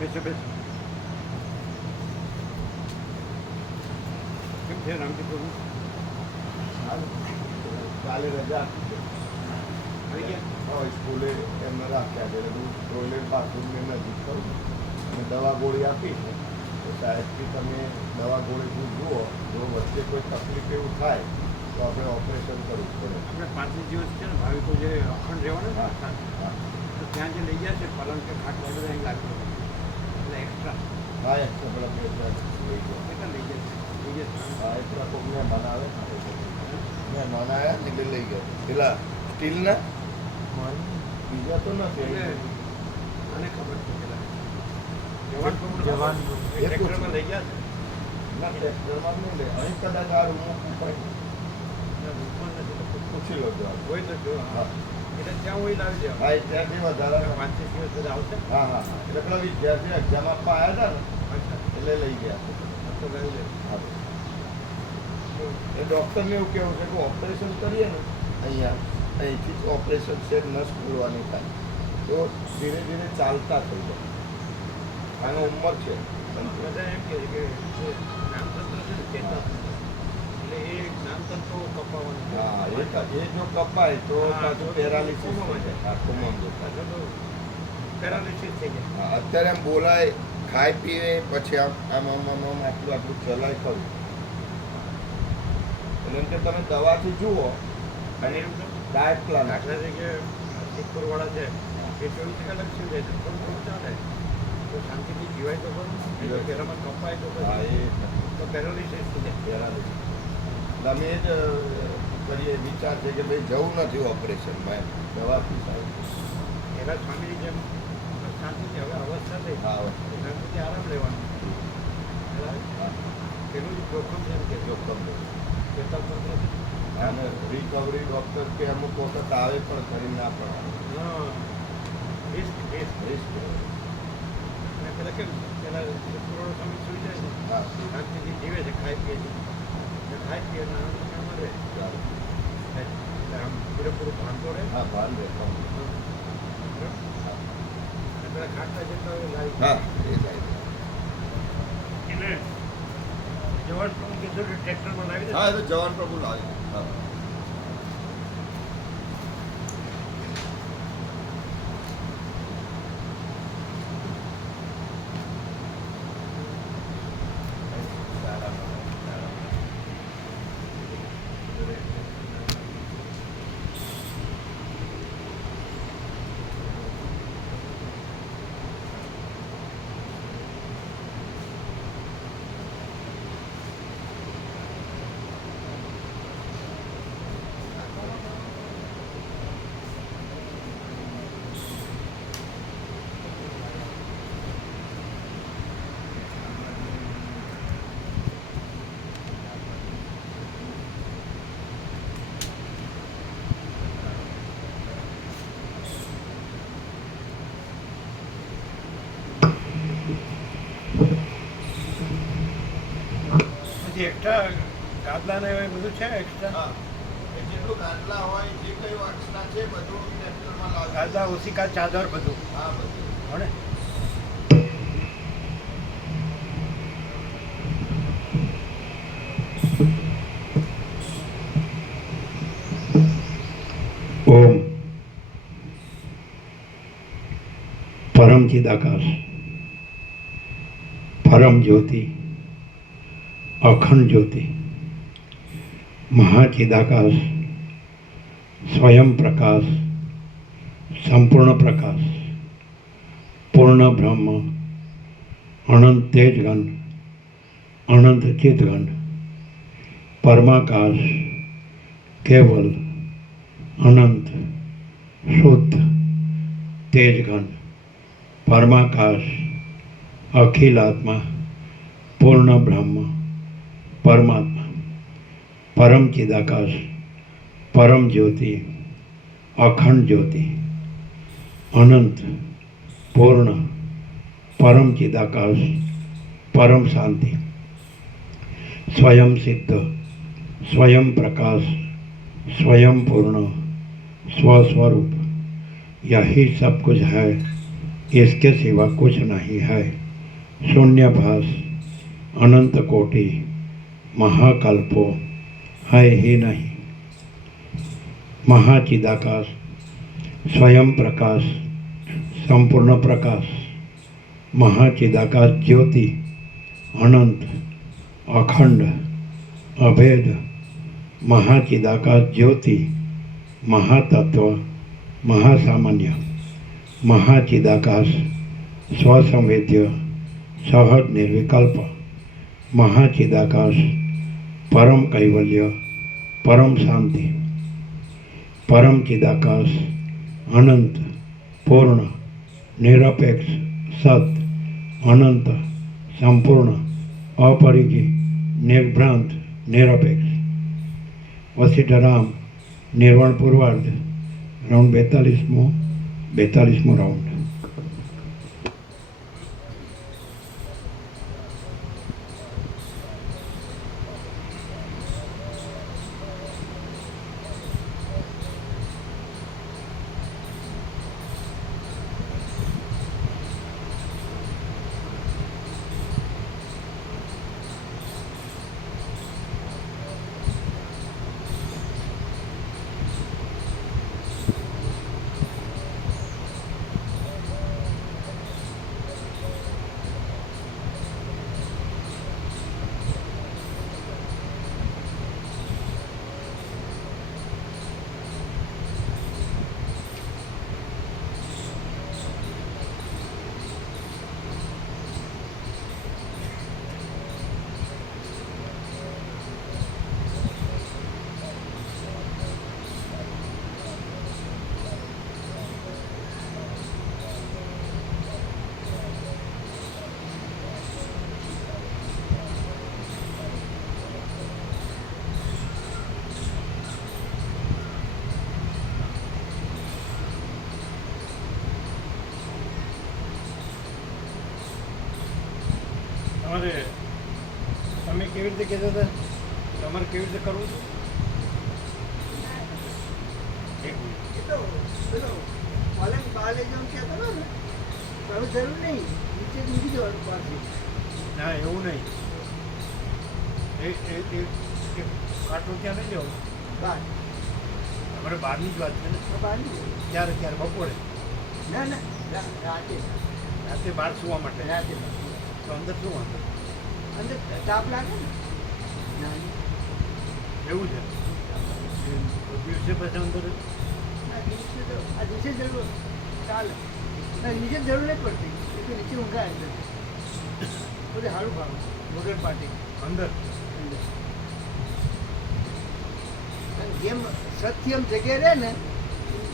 બેસો બેસો. કેમ છે રામજી પ્રભુ? કાલે રજા આવી ગયા? સ્કૂલે એમને રાખ્યા છે બધું ટોયલેટ બાથરૂમને નજીક કરું અને દવા ગોળી આપી છે તો સાહેબથી તમે દવા ગોળી જુઓ જો વચ્ચે કોઈ તકલીફ એવું થાય તો આપણે ઓપરેશન કરવું પડે. આપણે 5 દિવસ છે ને ભાવિકો જે અખંડ રહેવાના તો ત્યાં જે લઈ ગયા છે પલંગ કે ખાટ બધું અહીં લાગ્યું એટલે એક્સ્ટ્રા. હા એક્સ્ટ્રા પેલા 2 હજાર લઈ ગયા. કેટલા લઈ જશે? હા એક્સ્ટ્રા કોક મહેમાન આવે મહેમાન આવ્યા ને એટલે લઈ ગયા પેલા સ્ટીલના બીજા તો નથી. આને ખબર છે પેલા જવાન ટ્રેક્ટરમાં લઈ ગયા છે ના ટ્રેક્ટરમાં નહીં લે અહીં કદાચ આ રૂમ ઉપર પૂછી લો જવાબ હોય તો જો. હા એટલે ત્યાં હોય લાવી દેવા. હા ત્યાંથી વધારે 5-6 દિવસ બધા આવશે. હા હા એટલે પેલા વિદ્યાર્થી એક્ઝામ આપવા આવ્યા હતા ને અચ્છા એટલે લઈ ગયા તો લાવી દે. હા એ ડૉક્ટરને એવું કહેવું છે કે ઓપરેશન કરીએ ને અહીંથી જ ઓપરેશન છે નસ ખોલવાની થાય તો ધીરે ધીરે ચાલતા થઈ જાય આનો ઉંમર છે. બધા એમ કહે છે કે નામતંત્ર છે ને ચેતક એટલે એ નામતંત્ર કપાવવાનું. હા એ જો કપાય તો પાછું પેરાલિસિસ થઈ જાય. હા કોમમ પેરાલિસિસ થઈ જાય. હા અત્યારે આમ બોલાય ખાય પીએ પછી આમ આટલું ચલાય ખરું એટલે એમ કે તમે દવાથી જુઓ અને એમ ડાયટ પ્લાન દાખલા તરીકે સિદ્ધપુરવાળા છે એ 24 કલાક શું જાય છે થોડું થોડું ચાલે તો શાંતિથી જીવાય તો ખરું. પહેલામાં કપાય તો હા એ તો પેરાલિસિસ થઈ જાય. પેરાલિસિસ તમે એ જ કરીએ વિચાર છે કે ભાઈ જવું નથી ઓપરેશનમાં એમ દવાથી સારું. પહેલાં સ્વામીની જેમ શાંતિથી હવે અવસ્થા થઈ હા શાંતિથી આરામ લેવાનો. હા પેલું જ જોખમ છે એમ કે જોખમ ચેતાતંત્ર અને રિકવરી ડૉક્ટર કે અમુક વખત આવે પણ કરી ના પડે રિસ્ક રિસ્ક અને પેલા કેમ પેલા કરોડો સમય સુઈ જાય છે હા શાંતિથી જીવે છે ખાઈ પીએ છે ખાઈ પીએ અને આરામ રહે એટલે આમ પૂરેપૂરું ભાન તો રહે. હા ભાન રહેતા અને પેલા ખાટા જતા હોય લાવી હા એ જાય એટલે જવાન પણ કીધું કે ટ્રેક્ટરમાં લાવી દે. હા એ તો જવાન પ્રભુ લાવી હા પછી એક્સ્ટ્રા ગાદલા ને એ બધું છે એક્સ્ટ્રા. હા એ જેટલું ગાદલા હોય જે કઈ વાક્ષના છે બધું ટ્રેક્ટરમાં લાવી ગાદલા ઓશિકા ચાદર બધું હા બધું ભણે. ઓમ પરમ ચિદાકાશ પરમ જ્યોતિ અખંડ જ્યોતિ મહાચિદાકાશ સ્વયં પ્રકાશ સંપૂર્ણ પ્રકાશ પૂર્ણ બ્રહ્મ અનંત તેજગન અનંત ચિતગન પરમાકાશ કેવલ અનંત શુદ્ધ તેજગન પરમાકાશ અખિલાત્મા પૂર્ણ બ્રહ્મ પરમાત્મા પરમ ચિદાકાશ પરમ જ્યોતિ અખંડ જ્યોતિ અનંત પૂર્ણ પરમ ચિદાકાશ પરમ શાંતિ स्वयं सिद्ध स्वयं प्रकाश स्वयं पूर्ण स्वस्वरूप यही सब कुछ है इसके सिवा कुछ नहीं है। शून्यभास अनंत कोटि महाकल्पो है ही नहीं। महाचिदाकाश स्वयं प्रकाश संपूर्ण प्रकाश महाचिदाकाश ज्योति अनंत अखंड अभेद महाचिदाकाश ज्योति महातत्व महासामान्य महाचिदाकाश स्वसंवेद्य सहज निर्विकल्प महाचिदाकाश परम कैवल्य परम शांति परम चिदाकाश अनंत पूर्ण निरपेक्ष सत अनंत संपूर्ण अपरिजि निर्भ्रांत निरपेक्ष वशिष्ठराम निर्वाण पूर्वार्ध राउंड 42मो राउंड। તમે કેવી રીતે કહેતા હતા તમારે કેવી રીતે કરવું છે? એક મિનિટ. પેલો પાલન બહાર લઈ જવાનું કહેતો હતો ને તો હવે જરૂર નહીં નીચે મૂકી દેવાનું બહારથી. ના એવું નહીં. એ કાંટો ક્યાં નહીં જવું બહાર અમારે બહારની જ વાત છે ને. બહારની ક્યારે બપોરે ના ના રાતે રાતે બહાર સુવા માટે રાતે તો અંદર શું વાંધો અંદર તાપ લાગે ને ના એવું છે દિવસે પછી અંદર આ દિવસે જરૂર ચાલે ના નીચે જરૂર નહીં પડતી એટલે નીચે ઊંઘાય અંદર બધું સારું ભાવે વગર પાટી અંદર અંદર અને જેમ સત્ય એમ જગ્યાએ રહે ને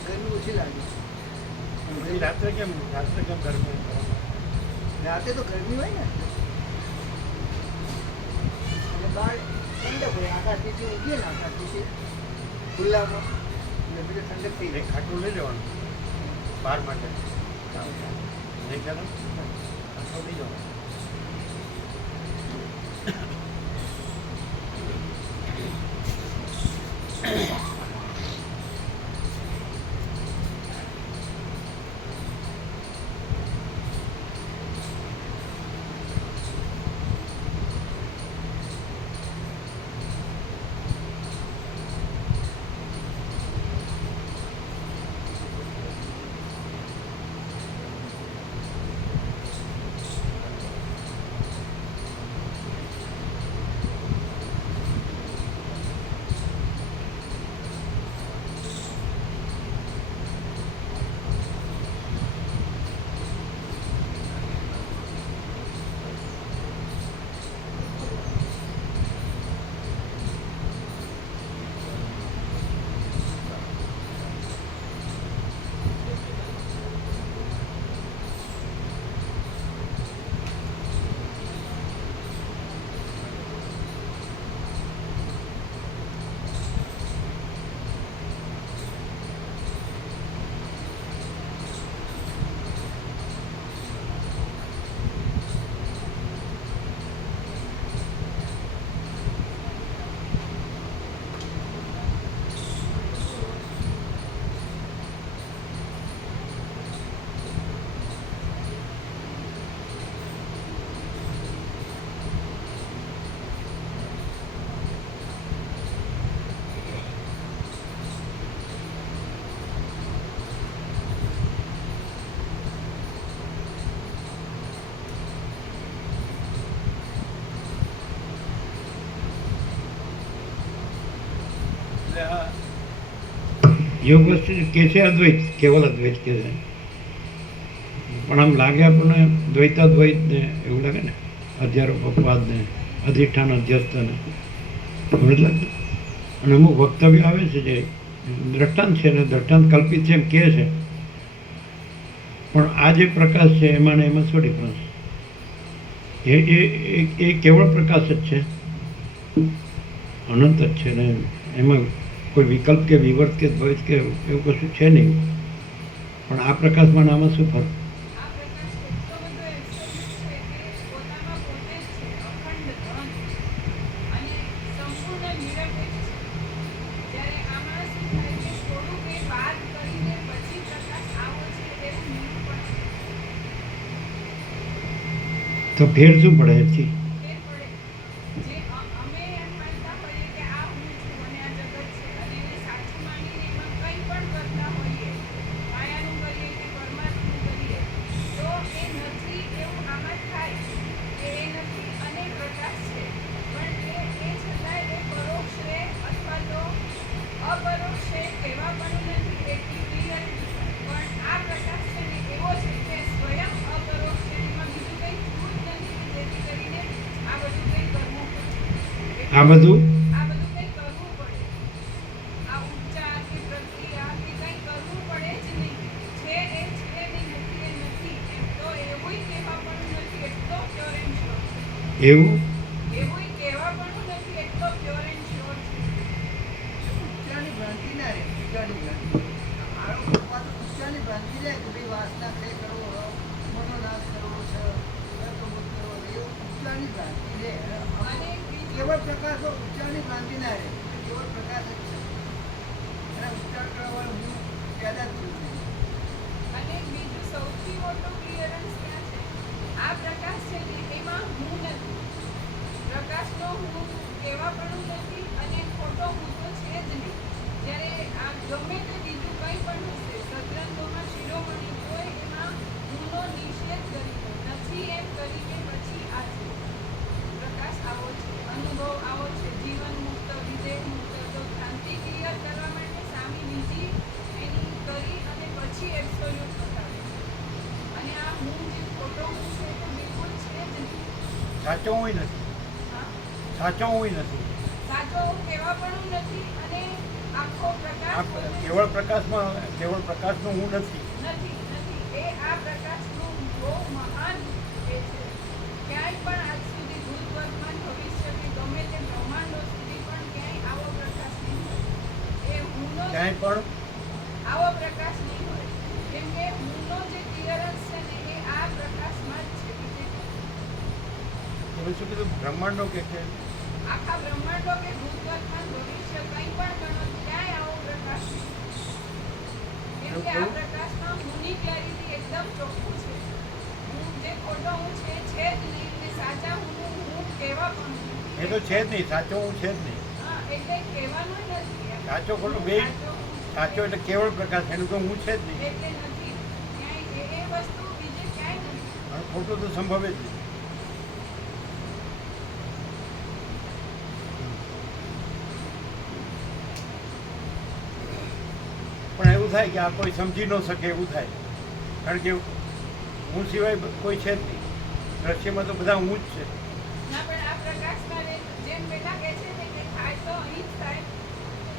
ગરમી ઓછી લાગે પછી રાત્રે કેમ ગરમી રાતે તો ગરમી હોય ને અને બહાર ઠંડક હોય આકાશ નીચે ઊંઘીએ ને આકાશ નીચે ખુલ્લામાં એટલે બીજું ઠંડક થઈ એક જાય ખાટલું લઈ લેવાનું બહાર માટે નહીં ખ્યાલ ખાટલો લઈ જવાનું. યોગ વસ્તુ કે છે અદ્વૈત, કેવલ અદ્વૈત કે છે, પણ આમ લાગે આપણને દ્વૈતાદ્વૈત ને એવું લાગે ને, અધ્યારોપ અપવાદ ને અધિષ્ઠાન અધ્યસ્ત ને એવું જ લાગતું. અને અમુક વક્તવ્ય આવે છે જે દ્રષ્ટાંત છે ને દ્રષ્ટાંત કલ્પિત છે એમ કહે છે, પણ આ જે પ્રકાશ છે એમાં ને એમાં શું ડિફરન્સ? એ કેવળ પ્રકાશ જ છે, અનંત જ છે ને એમાં કોઈ વિકલ્પ કે વિવર્ત કે દ્વૈત કે એવું કશું છે નહીં. પણ આ પ્રકાશમાં ને આમાં શું ફરક? આ પ્રકાશ એટલો બધો absolute છે કે પોતામાં પોતે જ છે, અખંડ ધન અને સંપૂર્ણ નિરપેક્ષ છે. જ્યારે આમાં શું થાય કે થોડું કંઈ વાત કરીને પછી પ્રકાશ આવો છે એવું નિરૂપણ છે. તો ફેર શું પડે એથી? ફેર પડે. જે અમે એમ માનતા હોઈએ કે આ હું છું અને આ જગત છે અને એને સાચું માનીને એમાં કંઈ પણ કરતા હોઈએ, માયાનું કરીએ કે પરમાત્માનું કરીએ, તો એ નથી એવું આમાં થાય કે એ નથી અને પ્રકાશ છે. પણ એ છતાંય એ પરોક્ષ રે અથવા તો અપરોક્ષ રે કહેવા પણ નથી, એટલી ક્લિયર. પણ આ પ્રકાશ છે ને એવો છે કે સ્વયં અપરોક્ષ છે, એમાં બીજું કંઈ થયું જ નથી, જેથી કરીને આ બધું કંઈ કરવું પડે. આ બધું કંઈ કરવું પડે, આ ઉપચાર કે પ્રક્રિયા કે કંઈ કરવું પડે જ નહીં. છે એ છે નહીં, નથી એ નથી, એમ તો એવુંય કહેવા પણ નથી, એટલો પ્યોર એન્ડ શ્યોર છે. એવું એવુંય કહેવા પણ નથી, એટલો પ્યોર એન્ડ શ્યોર છે. ઉચ્ચારની ભ્રાંતિ ના રહે, ઉચ્ચારની ભ્રાંતિ. આરોપ અપવાદ ઉચ્ચારની ભ્રાંતિ રહે કે ભાઈ વાસના ક્ષય કરવો, મનોનાશ કરવો છે, કર્મબુદ્ધ કરવો, એ ઉચ્ચારની ભ્રાંતિ રહે. અને બીજું કેવળ પ્રકાશ હોય, ઉચ્ચારની ભ્રાંતિ ના રહે, કેવળ પ્રકાશ જ છે. એના ઉચ્ચાર કરવાનું હું પેદા જ થયું છે. અને બીજું સૌથી મોટું ક્લિયરન્સ ક્યાં છે? આ પ્રકાશ છે ને એમાં હું નથી, પ્રકાશનો હું કહેવા પણ નથી અને ખોટો હું તો છે જ નહીં. જ્યારે આ ગમે તે બીજું કંઈ પણ હશે, સદગ્રંથોમાં શિરોમણી હોય એમાં હુંનો નિષેધ કરી નથી એમ કરીને પછી આ છે પ્રકાશ આવો છે, અનુભવ આવો છે, જીવન મુક્ત, વિવેક મુક્ત. તો ભ્રાંતિ ક્લિયર કરવા માટે સામી બીજી એની કરી અને પછી એબ્સોલ્યુટ બતાવે. અને આ હું જે ખોટો હું છે તો બિલકુલ છે જ નહીં. સાચો હું નથી, હા, સાચો હું નથી. સાચો હું કહેવા પણ નથી અને આખો આ પ્રકાશ પોતે કેવળ પ્રકાશનો હું નથી. નથી. એ આ પ્રકાશનું બહુ મહાન એ છે. ક્યાંય પણ આજ સુધી ભૂત વર્તમાન ભવિષ્ય કે ગમે તે બ્રહ્માંડો સુધી પણ ક્યાંય આવો પ્રકાશ નહીં હોય. એ હુંનો ક્યાંય પણ આવો પ્રકાશ નહીં હોય. કેમ કે હુંનો જે ક્લિયરન્સ છે ને એ આ પ્રકાશમાં જ છે. બીજે તમે શું કીધું? બ્રહ્માંડો કે આખા બ્રહ્માંડો કે ભૂત વર્તમાન ભવિષ્ય કંઈ પણ ગણો, ક્યાંય આવો પ્રકાશ નહીં. કેમ કે આ પ્રકાશમાં હુંની ક્લેરિટી એકદમ ચોખ્ખું છે. હું જે ખોટો હું છે જ નહીં, ને સાચા હું કહેવા પણ નહીં. એ તો છે જ નહીં, સાચો હું છે જ નહીં. હા, એટલે કહેવાનું જ નથી એમ. સાચો ખોટો બે સાચો હું છું. સાચો એટલે કેવળ પ્રકાશ, એનું તો હું છે જ નહીં. એટલે નથી ક્યાંય એ વસ્તુ બીજે ક્યાંય નથી. અને ખોટું તો સંભવે જ નહીં. પણ એવું થાય કે આ કોઈ સમજી ન શકે એવું થાય, કારણ કે હું સિવાય કોઈ છે જ નહીં. દ્રશ્યમાં તો બધા હું જ છે. ના, પણ આ પ્રકાશમાં જેમ પેલા કહે છે ને કે થાય તો અહીં જ થાય,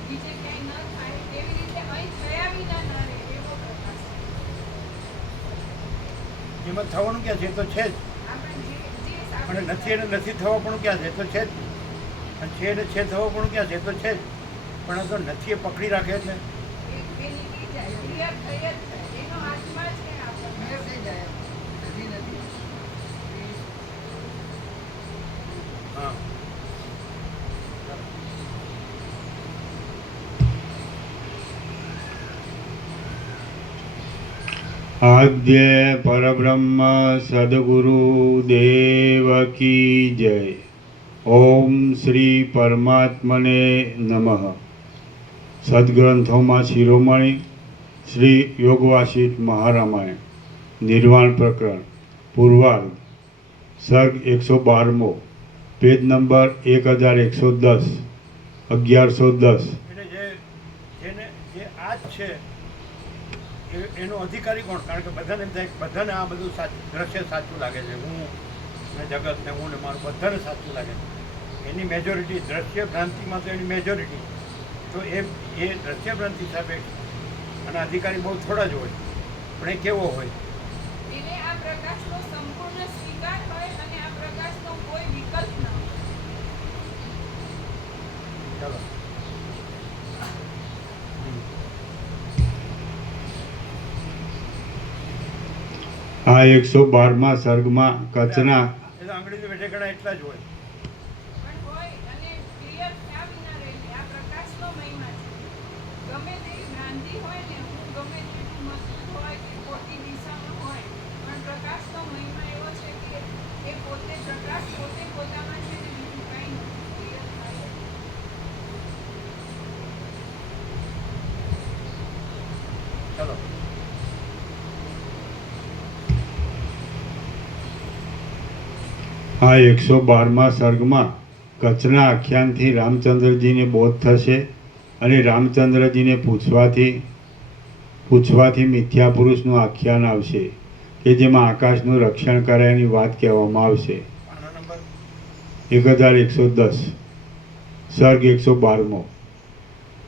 બીજે ક્યાંય ન થાય, એવી રીતે અહીં થયા વિના ના રહે એવો પ્રકાશ છે. એમાં થવાનું ક્યાં છે? એ તો છે જ. આપણે જે અને નથી એને નથી થવા પણ ક્યાં છે? એ તો છે જ. અને છે એને છે થવા પણ ક્યાં છે? એ તો છે જ. પણ આ તો નથી એ પકડી રાખે એટલે નીકળી જાય, ક્લિયર થઈ જ જાય. એનો આત્મા છે આ પ્રકાશ. ક્લિયર થઈ જાય એમ. નથી નથી. હા. આદ્ય પરબ્રહ્મ સદગુરુ દેવ કી જય. ઓમ શ્રી પરમાત્મને નમઃ. સદગ્રંથોમાં શિરોમણી શ્રી યોગવાસિષ્ઠ મહારામાયણ નિર્વાણ પ્રકરણ પૂર્વાર્ધ સર્ગ 112મો પેજ નંબર 1110 1110. એટલે જેને જે આ જ છે એનો અધિકારી કોણ? કારણ કે બધાને એમ થાય કે બધાને આ બધું દ્રશ્ય સાચું લાગે છે, હું ને જગત ને હું ને મારું બધાને સાચું લાગે છે. એની મેજોરિટી દ્રશ્ય ભ્રાંતિમાં તો એની મેજોરિટી, તો એ દ્રશ્ય ભ્રાંતિ સાપેક્ષ અને અધિકારી બહુ થોડા જ હોય, પણ એ કેવો હોય? એને આ પ્રકાશનો સંપૂર્ણ સ્વીકાર હોય અને આ પ્રકાશનો કોઈ વિકલ્પ ન હોય. ચાલો આ 112મા સર્ગમાં કચ્છના એટલે આંગળીથી બેઠે ઘણા એટલા જ હોય. પણ હોય અને ક્લિયર થયા વિના રહેલી આ પ્રકાશનો મહિમા છે. ગમે તેવી ભ્રાંતિ હોય ને, હું ગમે તેટલું મજબૂત હોય કે ખોટી દિશામાં હોય, પણ પ્રકાશનો મહિમા એવો છે કે એ પોતે પ્રકાશ પોતે પોતામાં છે ને બીજું કાંઈ નથી. ક્લિયર થાય. ચાલો આ 112મા સર્ગમાં કચ્છના આખ્યાનથી રામચંદ્રજીને બોધ થશે અને રામચંદ્રજીને પૂછવાથી મિથ્યા પુરુષનું આખ્યાન આવશે કે જેમાં આકાશનું રક્ષણ કરે એની વાત કહેવામાં આવશે. આનો નંબર 1110 સર્ગ 112મો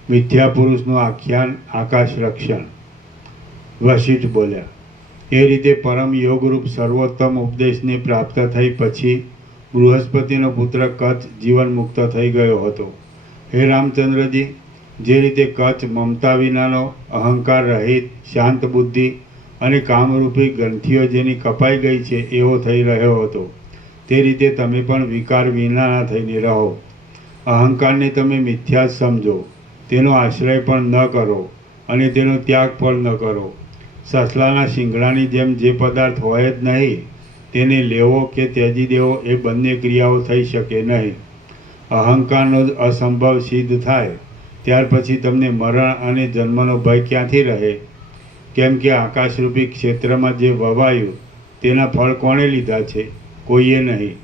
મિથ્યા પુરુષનું આખ્યાન આકાશ રક્ષણ. વશિષ્ઠ બોલ્યા, એ રીતે પરમ યોગરૂપ સર્વોત્તમ ઉપદેશને પ્રાપ્ત થઈ પછી બૃહસ્પતિનો પુત્ર કચ્છ જીવન મુક્ત થઈ ગયો હતો. હે રામચંદ્રજી, જે રીતે કચ્છ મમતા વિનાનો અહંકાર રહિત શાંત બુદ્ધિ અને કામરૂપી ગ્રંથિઓ જેની કપાઈ ગઈ છે એવો થઈ રહ્યો હતો, તે રીતે તમે પણ વિકાર વિનાના થઈને રહો. અહંકારને તમે મિથ્યા જ સમજો, તેનો આશ્રય પણ ન કરો અને તેનો ત્યાગ પણ ન કરો. સસલાના શિંગડાની જેમ જે પદાર્થ હોય જ નહીં તેને લેવો કે ત્યજી દેવો એ બંને ક્રિયાઓ થઈ શકે નહીં. અહંકારનો જ અસંભવ સિદ્ધ થાય ત્યાર પછી તમને મરણ અને જન્મનો ભય ક્યાંથી રહે? કેમ કે આકાશરૂપી ક્ષેત્રમાં જે વવાયું તેના ફળ કોણે લીધા છે? કોઈએ નહીં.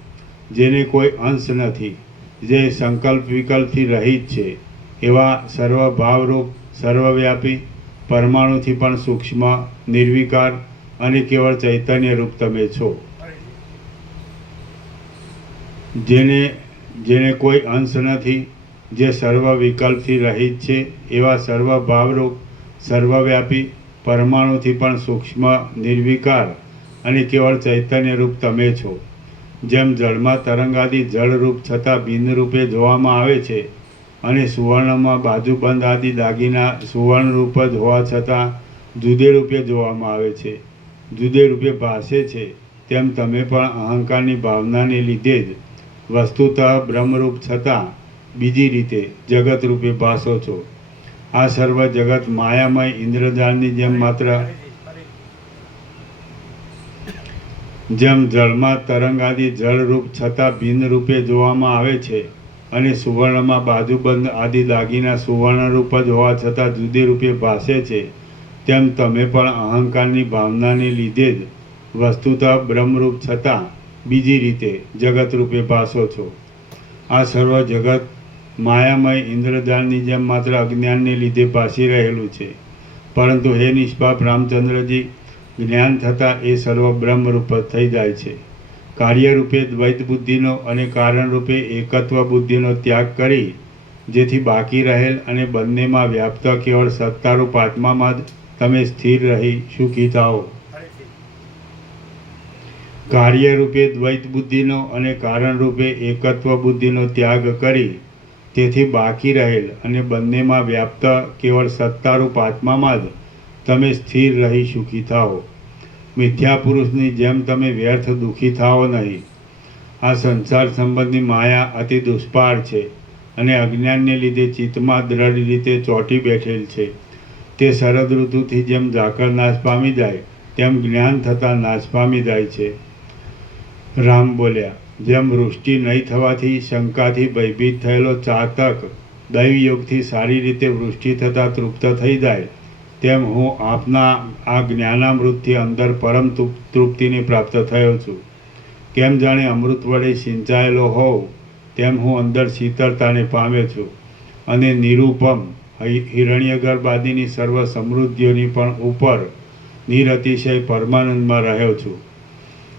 જેને કોઈ અંશ નથી, જે સંકલ્પ વિકલ્પથી રહિત છે, એવા સર્વભાવરૂપ સર્વવ્યાપી પરમાણુથી પણ સૂક્ષ્મ નિર્વિકાર અને કેવળ ચૈતન્ય રૂપ તમે છો. જેને કોઈ અંશ નથી, જે સર્વ વિકલ્પથી રહિત છે, એવા સર્વભાવરૂપ સર્વવ્યાપી પરમાણુથી પણ સૂક્ષ્મ નિર્વિકાર અને કેવળ ચૈતન્ય રૂપ તમે છો. જેમ જળમાં તરંગાદી જળરૂપ છતાં બિનરૂપે જોવામાં આવે છે અને સુવર્ણમાં બાજુબંધ આદિ દાગીના સુવર્ણ રૂપ જ હોવા છતાં જુદે રૂપે જોવામાં આવે છે, જુદે રૂપે ભાસે છે, તેમ તમે પણ અહંકારની ભાવનાને લીધે જ વસ્તુતઃ બ્રહ્મરૂપ છતાં બીજી રીતે જગત રૂપે ભાસો છો. આ સર્વ જગત માયામય ઇન્દ્રજાળની જેમ માત્ર જેમ જળમાં તરંગાદી જળરૂપ છતાં ભિન્ન રૂપે જોવામાં આવે છે અને સુવર્ણમાં બાજુબંધ આદિ દાગીના સુવર્ણરૂપ જ હોવા છતાં જુદી રૂપે ભાસે છે, તેમ તમે પણ અહંકારની ભાવનાને લીધે જ વસ્તુતઃ બ્રહ્મરૂપ છતાં બીજી રીતે જગત રૂપે ભાસો છો. આ સર્વ જગત માયામય ઇન્દ્રજાળની જેમ માત્ર અજ્ઞાનને લીધે ભાસી રહેલું છે, પરંતુ હે નિષ્પાપ રામચંદ્રજી, જ્ઞાન થતાં એ સર્વ બ્રહ્મરૂપ જ થઈ જાય છે. કાર્યરૂપે દ્વૈત બુદ્ધિનો અને કારણરૂપે એકત્વ બુદ્ધિનો ત્યાગ કરી જેથી બાકી રહેલ અને બંનેમાં વ્યાપ્ત કેવળ સત્તારૂપ આત્મામાં જ તમે સ્થિર રહી સુખી થાઓ. કાર્યરૂપે દ્વૈત બુદ્ધિનો અને કારણરૂપે એકત્વ બુદ્ધિનો ત્યાગ કરી તેથી બાકી રહેલ અને બંનેમાં વ્યાપ્ત કેવળ સત્તારૂપ આત્મામાં જ તમે સ્થિર રહી સુખી થાઓ. મિથ્યા પુરુષની જેમ તમે વ્યર્થ દુઃખી થાઓ નહીં. આ સંસાર સંબંધી માયા અતિ દુષ્પાર છે અને અજ્ઞાનને લીધે ચિત્તમાં દ્રઢ રીતે ચોંટી બેઠેલ છે. તે શરદ ઋતુથી જેમ ઝાકળ નાશ પામી જાય તેમ જ્ઞાન થતાં નાશ પામી જાય છે. રામ બોલ્યા, જેમ વૃષ્ટિ નહીં થવાથી શંકાથી ભયભીત થયેલો ચાતક દૈવયોગથી સારી રીતે વૃષ્ટિ થતાં તૃપ્ત થઈ જાય, તેમ હું આપના આ જ્ઞાનામૃતથી અંદર પરમ તૃપ્તિને પ્રાપ્ત થયો છું. કેમ જાણે અમૃત વડે સિંચાયેલો હોઉં તેમ હું અંદર શીતળતાને પામ્યો છું અને નિરૂપમ હિરણ્યગર્ભ આદિની સર્વ સમૃદ્ધિઓની પણ ઉપર નિરતિશય પરમાનંદમાં રહ્યો છું.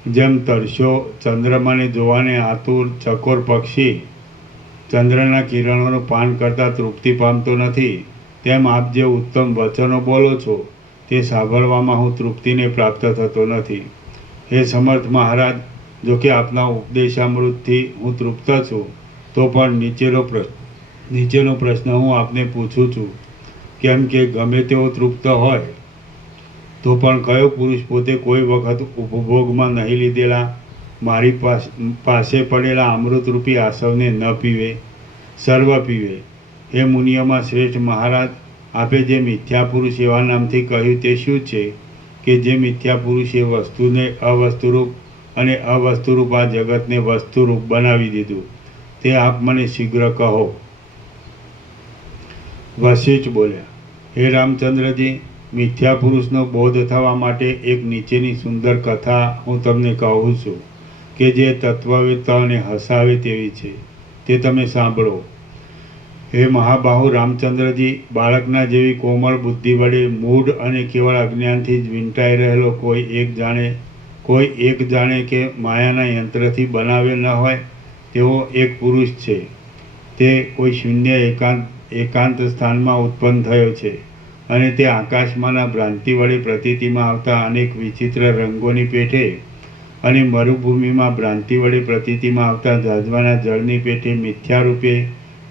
જેમ તરસ્યો ચંદ્રમાને જોવાને આતુર ચકોર પક્ષી ચંદ્રના કિરણોનું પાન કરતાં તૃપ્તિ પામતો નથી, તેમ આપ જે ઉત્તમ વચનો બોલો છો તે સાંભળવામાં હું તૃપ્તિને પ્રાપ્ત થતો નથી. હે સમર્થ મહારાજ, જો કે આપના ઉપદેશામૃતથી હું તૃપ્ત છું, તો પણ નીચેનો પ્રશ્ન હું આપને પૂછું છું. કેમ કે ગમે તેવો તૃપ્ત હોય તો પણ કયો પુરુષ પોતે કોઈ વખત ઉપભોગમાં નહીં લીધેલા મારી પાસે પડેલા અમૃતરૂપી આસવને ન પીવે, સર્વ પીવે? હે મુનિઓમાં શ્રેષ્ઠ મહારાજ, આપે જે મિથ્યા પુરુષ એવા નામથી કહ્યું તે શું છે કે જે મિથ્યા પુરુષે વસ્તુને અવસ્તુરૂપ અને અવસ્તુરૂપ આ જગતને વસ્તુરૂપ બનાવી દીધું, તે આપ મને શીઘ્ર કહો. વશિષ્ઠ બોલ્યા, હે રામચંદ્રજી, મિથ્યા પુરુષનો બોધ થવા માટે એક નીચેની સુંદર કથા હું તમને કહું છું કે જે તત્વવેત્તાઓને હસાવે તેવી છે, તે તમે સાંભળો. હે મહાબાહુ રામચંદ્રજી, બાળકના જેવી કોમળ બુદ્ધિ વડે મૂઢ અને કેવળ અજ્ઞાનથી જ વીંટાઈ રહેલો કોઈ એક જાણે કે માયાના યંત્રથી બનાવેલ ન હોય તેવો એક પુરુષ છે. તે કોઈ શૂન્ય એકાંત સ્થાનમાં ઉત્પન્ન થયો છે અને તે આકાશમાંના ભ્રાંતિ વડે પ્રતીતિમાં આવતા અનેક વિચિત્ર રંગોની પેઠે અને મરુભૂમિમાં ભ્રાંતિ વડે પ્રતીતિમાં આવતા ઝાઝવાના જળની પેઠે મિથ્યા રૂપે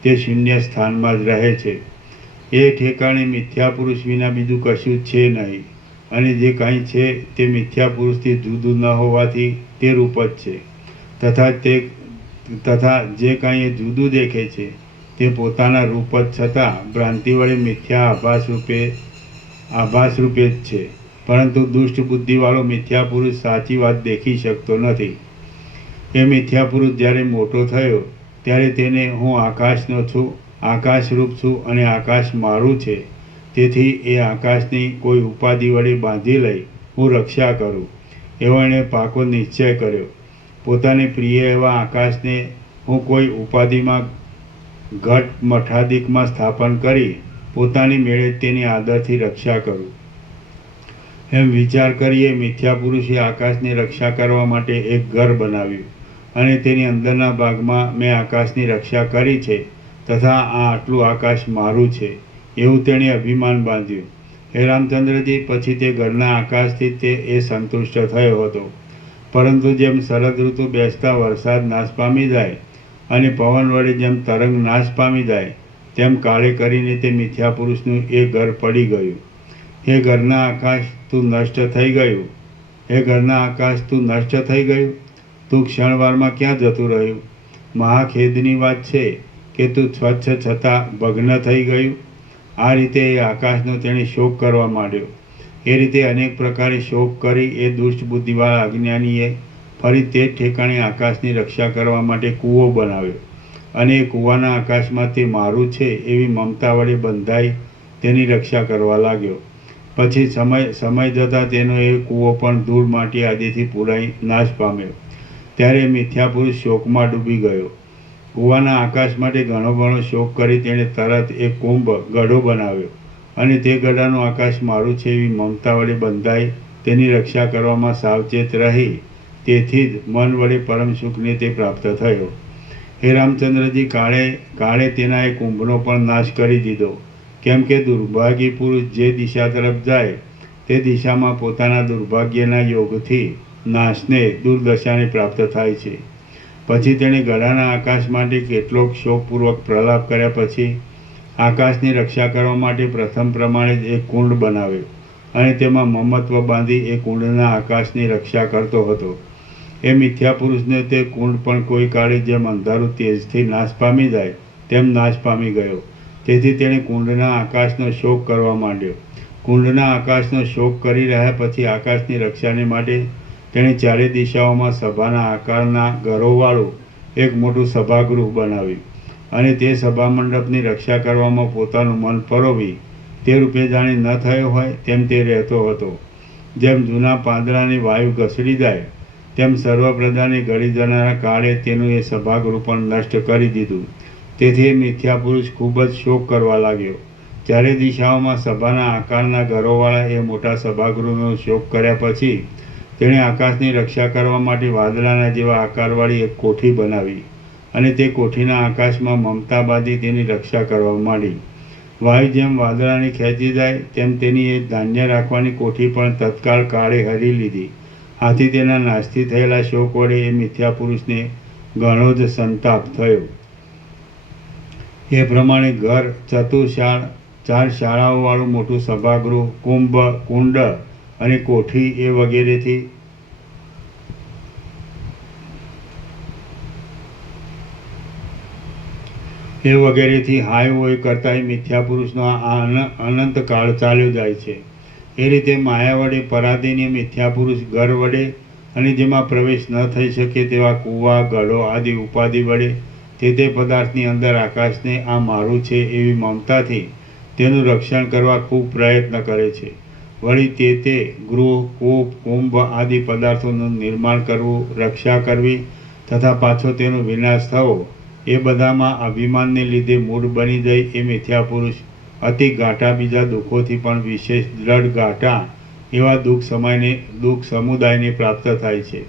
તે શૂન્ય સ્થાનમાં જ રહે છે. એ ઠેકાણે મિથ્યા પુરુષ વિના બીજું કશું છે નહીં, અને જે કાંઈ છે તે મિથ્યા પુરુષથી જુદું ન હોવાથી તે રૂપ જ છે. તથા જે કાંઈ એ જુદું દેખે છે તે પોતાના રૂપ જ છતાં ભ્રાંતિ વડે મિથ્યા આભાસ રૂપે જ છે. પરંતુ દુષ્ટ બુદ્ધિવાળો મિથ્યા પુરુષ સાચી વાત દેખી શકતો નથી. એ મિથ્યા પુરુષ જ્યારે મોટો થયો ત્યારે તેને હું આકાશનો છું, આકાશરૂપ છું અને આકાશ મારું છે, તેથી એ આકાશની કોઈ ઉપાધિ વડે બાંધી લઈ હું રક્ષા કરું, એવો એણે પાકો નિશ્ચય કર્યો. પોતાને પ્રિય એવા આકાશને હું કોઈ ઉપાધિમાં ઘટ મઠાદિકમાં સ્થાપન કરી પોતાની મેળે તેની આદરથી રક્ષા કરું. એમ વિચાર કરીએ મિથ્યા પુરુષે આકાશની રક્ષા કરવા માટે એક ઘર બનાવ્યું અને તેની અંદરના ભાગમાં મેં આકાશની રક્ષા કરી છે તથા આ આટલું આકાશ મારું છે એવું તેણે અભિમાન બાંધ્યું. હે રામચંદ્રજી, પછી તે ઘરના આકાશથી તે સંતુષ્ટ થયો હતો. પરંતુ જેમ શરદ ઋતુ બેસતા વરસાદ નાશ પામી જાય અને પવન વડે જેમ તરંગ નાશ પામી જાય, તેમ કાળે કરીને તે મિથ્યા પુરુષનું એ ઘર પડી ગયું. હે ઘરના આકાશ, તું નષ્ટ થઈ ગયું. હે ઘરના આકાશ, તું નષ્ટ થઈ ગયું. તું ક્ષણવારમાં ક્યાં જતું રહ્યું? મહાખેદની વાત છે કે તું સ્વચ્છ છતાં ભગ્ન થઈ ગયું. આ રીતે એ આકાશનો તેણે શોક કરવા માંડ્યો. એ રીતે અનેક પ્રકારે શોક કરી એ દુષ્ટ બુદ્ધિવાળા અજ્ઞાનીએ ફરી તે જ ઠેકાણે આકાશની રક્ષા કરવા માટે કૂવો બનાવ્યો અને એ કૂવાના આકાશમાં તે મારું છે એવી મમતા વડે બંધાઈ તેની રક્ષા કરવા લાગ્યો. પછી સમય જતાં તેનો એ કૂવો પણ ધૂળ માટી આદિથી પૂરાઈ નાશ પામ્યો. ત્યારે મિથ્યા પુરુષ શોકમાં ડૂબી ગયો. કૂવાના આકાશ માટે ઘણો શોક કરી તેણે તરત એક કુંભ ગઢો બનાવ્યો અને તે ગઢાનું આકાશ મારું છે એવી મમતા વડે બંધાઈ તેની રક્ષા કરવામાં સાવચેત રહી તેથી જ મન વડે પરમ સુખને તે પ્રાપ્ત થયો. હે રામચંદ્રજી, કાળે તેના એ કુંભનો પણ નાશ કરી દીધો. કેમ કે દુર્ભાગી પુરુષ જે દિશા તરફ જાય તે દિશામાં પોતાના દુર્ભાગ્યના યોગથી નાશને દુર્દશાને પ્રાપ્ત થાય છે. પછી તેણે ગળાના આકાશ માટે કેટલોક શોકપૂર્વક પ્રલાપ કર્યા પછી આકાશની રક્ષા કરવા માટે પ્રથમ પ્રમાણે જ એક કુંડ બનાવ્યો અને તેમાં મમત્વ બાંધી એ કુંડના આકાશની રક્ષા કરતો હતો. એ મિથ્યા પુરુષને તે કુંડ પણ કોઈ કાળે જેમ અંધારું તેજથી નાશ પામી જાય તેમ નાશ પામી ગયો. તેથી તેણે કુંડના આકાશનો શોક કરવા માંડ્યો. કુંડના આકાશનો શોક કરી રહ્યા પછી આકાશની રક્ષાને માટે તેણે ચારે દિશાઓમાં સભાના આકારના ઘરોવાળું એક મોટું સભાગૃહ બનાવ્યું અને તે સભા મંડપની રક્ષા કરવામાં પોતાનું મન પરોવી તે રૂપે જાણે ન થયો હોય તેમ તે રહેતો હતો. જેમ જૂના પાંદડાની વાયુ ઘસડી જાય તેમ સર્વ પ્રજાને ગળી જનારા કાળે તેનું એ સભાગૃહ પણ નષ્ટ કરી દીધું. તેથી એ મિથ્યા પુરુષ ખૂબ જ શોક કરવા લાગ્યો. ચારે દિશાઓમાં સભાના આકારના ઘરોવાળા એ મોટા સભાગૃહનો શોક કર્યા પછી તેણે આકાશની રક્ષા કરવા માટે વાદળાના જેવા આકારવાળી એક કોઠી બનાવી અને તે કોઠીના આકાશમાં મમતા બાંધી તેની રક્ષા કરવા માંડી. વાયુ જેમ વાદળાને ખેંચી જાય તેમ તેની એ ધાન્ય રાખવાની કોઠી પણ તત્કાળ કાળે હરી લીધી. આથી તેના નાશથી થયેલા શોક વડે એ મિથ્યા પુરુષને ઘણો જ સંતાપ થયો. એ પ્રમાણે ઘર, ચતુશાળ, 4 શાળાઓવાળું મોટું સભાગૃહ, કુંડ અને કોઠી એ વગેરેથી હાય હોય કરતાં એ મિથ્યા પુરુષનો આ અનંત કાળ ચાલ્યો જાય છે. એ રીતે માયા વડે પરાધીન મિથ્યા પુરુષ ઘર વડે અને જેમાં પ્રવેશ ન થઈ શકે તેવા કૂવા, ગઢો આદિ ઉપાધિ વડે તે પદાર્થની અંદર આકાશને આ મારું છે એવી મમતાથી તેનું રક્ષણ કરવા ખૂબ પ્રયત્ન કરે છે. વળી તે ગૃહ, કૂપ, કુંભ આદિ પદાર્થોનું નિર્માણ કરવું, રક્ષા કરવી તથા પાછો તેનો વિનાશ થવો એ બધામાં અભિમાનને લીધે મૂળ બની જાય એ મિથ્યા પુરુષ અતિ ગાંઠા બીજા દુઃખોથી પણ વિશેષ દ્રઢ ગાંઠા એવા દુઃખ સમુદાયને પ્રાપ્ત થાય છે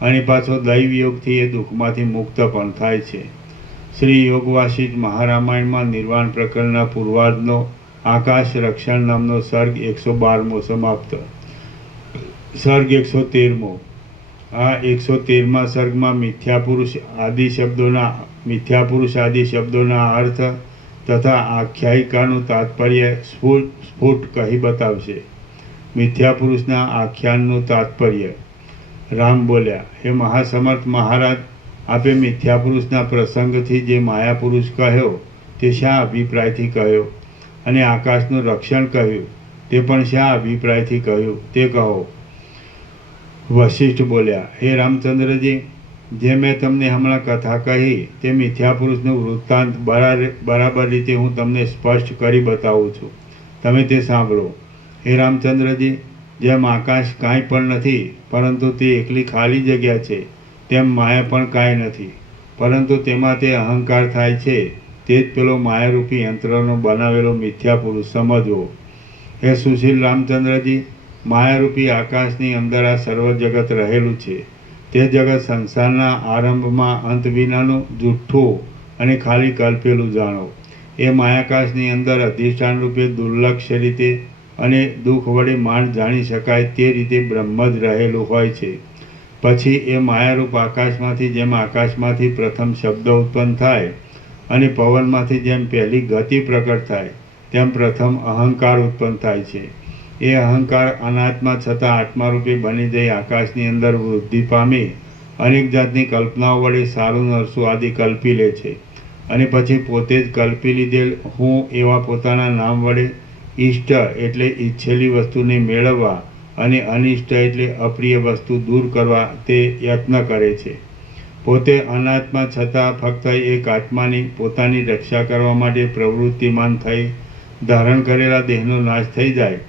અને પાછો દૈવ યોગથી એ દુઃખમાંથી મુક્ત પણ થાય છે. શ્રી યોગ વાસિષ્ઠ મહારામાયણમાં નિર્વાણ પ્રકરણના પૂર્વાર્ધનો આકાશ રક્ષણ નામનો સર્ગ 112મો સમાપ્ત. સર્ગ 113મો. આ 113મા સર્ગમાં મિથ્યા પુરુષ આદિ શબ્દોના અર્થ તથા આખ્યાયિકાનું તાત્પર્ય સ્ફુટ કહી બતાવશે. મિથ્યા પુરુષના આખ્યાનનું તાત્પર્ય. રામ બોલ્યા, હે મહાસમર્થ મહારાજ, આપે મિથ્યા પુરુષના પ્રસંગથી જે માયા પુરુષ કહ્યો તે શા અભિપ્રાયથી કહ્યો અને આકાશનું રક્ષણ કહ્યું તે પણ શા અભિપ્રાયથી કહ્યું તે કહો. વશિષ્ઠ બોલ્યા, હે રામચંદ્રજી, જે મેં તમને હમણાં કથા કહી તે મિથ્યા પુરુષનું વૃત્તાંત બરાબર રીતે હું તમને સ્પષ્ટ કરી બતાવું છું. તમે તે સાંભળો. હે રામચંદ્રજી, જેમ આકાશ કાંઈ પણ નથી પરંતુ તે એકલી ખાલી જગ્યા છે, તેમ માયા પણ કાંઈ નથી પરંતુ તેમાં તે અહંકાર થાય છે, તે જ પેલો માયારૂપી યંત્રનો બનાવેલો મિથ્યા પુરુષ સમજવો. હે સુશીલ રામચંદ્રજી, માયારૂપી આકાશની અંદર આ સર્વ જગત રહેલું છે. તે જગત સંસારના આરંભમાં અંત વિનાનું જૂઠ્ઠું અને ખાલી કલ્પેલું જાણો. એ માયાકાશની અંદર અધિષ્ઠાન રૂપે દુર્લક્ષ રીતે અને દુઃખ વડે માંડ જાણી શકાય તે રીતે બ્રહ્મ જ રહેલું હોય છે. પછી એ માયારૂપ આકાશમાંથી જેમ આકાશમાંથી પ્રથમ શબ્દ ઉત્પન્ન થાય અને પવનમાંથી જેમ પહેલી ગતિ પ્રકટ થાય તેમ પ્રથમ અહંકાર ઉત્પન્ન થાય છે. એ અહંકાર અનાત્મા છતાં આત્મારૂપે બની જઈ આકાશની અંદર વૃદ્ધિ પામી અનેક જાતની કલ્પનાઓ વડે સારું નરસું આદિ કલ્પી લે છે અને પછી પોતે જ કલ્પી લીધેલ હું એવા પોતાના નામ વડે ઇષ્ટ એટલે ઈચ્છેલી વસ્તુને મેળવવા અને અનિષ્ટ એટલે અપ્રિય વસ્તુ દૂર કરવા તે યત્ન કરે છે. પોતે અનાત્મા છતાં ફક્ત એક આત્માની પોતાની રક્ષા કરવા માટે પ્રવૃત્તિમાન થઈ ધારણ કરેલા દેહનો નાશ થઈ જાય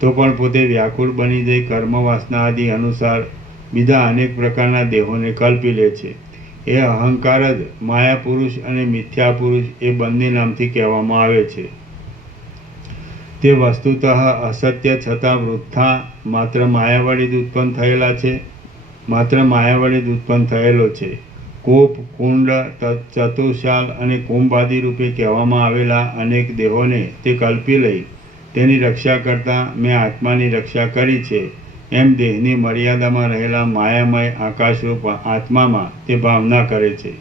તો પણ પોતે વ્યાકુળ બની જઈ કર્મ વાસના આદિ અનુસાર બીજા અનેક પ્રકારના દેહોને કલ્પી લે છે. એ અહંકાર જ માયા પુરુષ અને મિથ્યા પુરુષ એ બંને નામથી કહેવામાં આવે છે. તે વસ્તુતઃ અસત્ય છતાં વૃથા માત્ર માયા વડે જ ઉત્પન્ન થયેલો છે. કૂપ, કુંડ, ચતુશાલ અને કુંભ આદિ રૂપે કહેવામાં આવેલા અનેક દેહોને તે કલ્પી લઈ તેની રક્ષા કરતાં મેં આત્માની રક્ષા કરી છે એમ દેહની મર્યાદામાં રહેલા માયામય આકાશરૂપ આત્મામાં તે ભાવના કરે છે.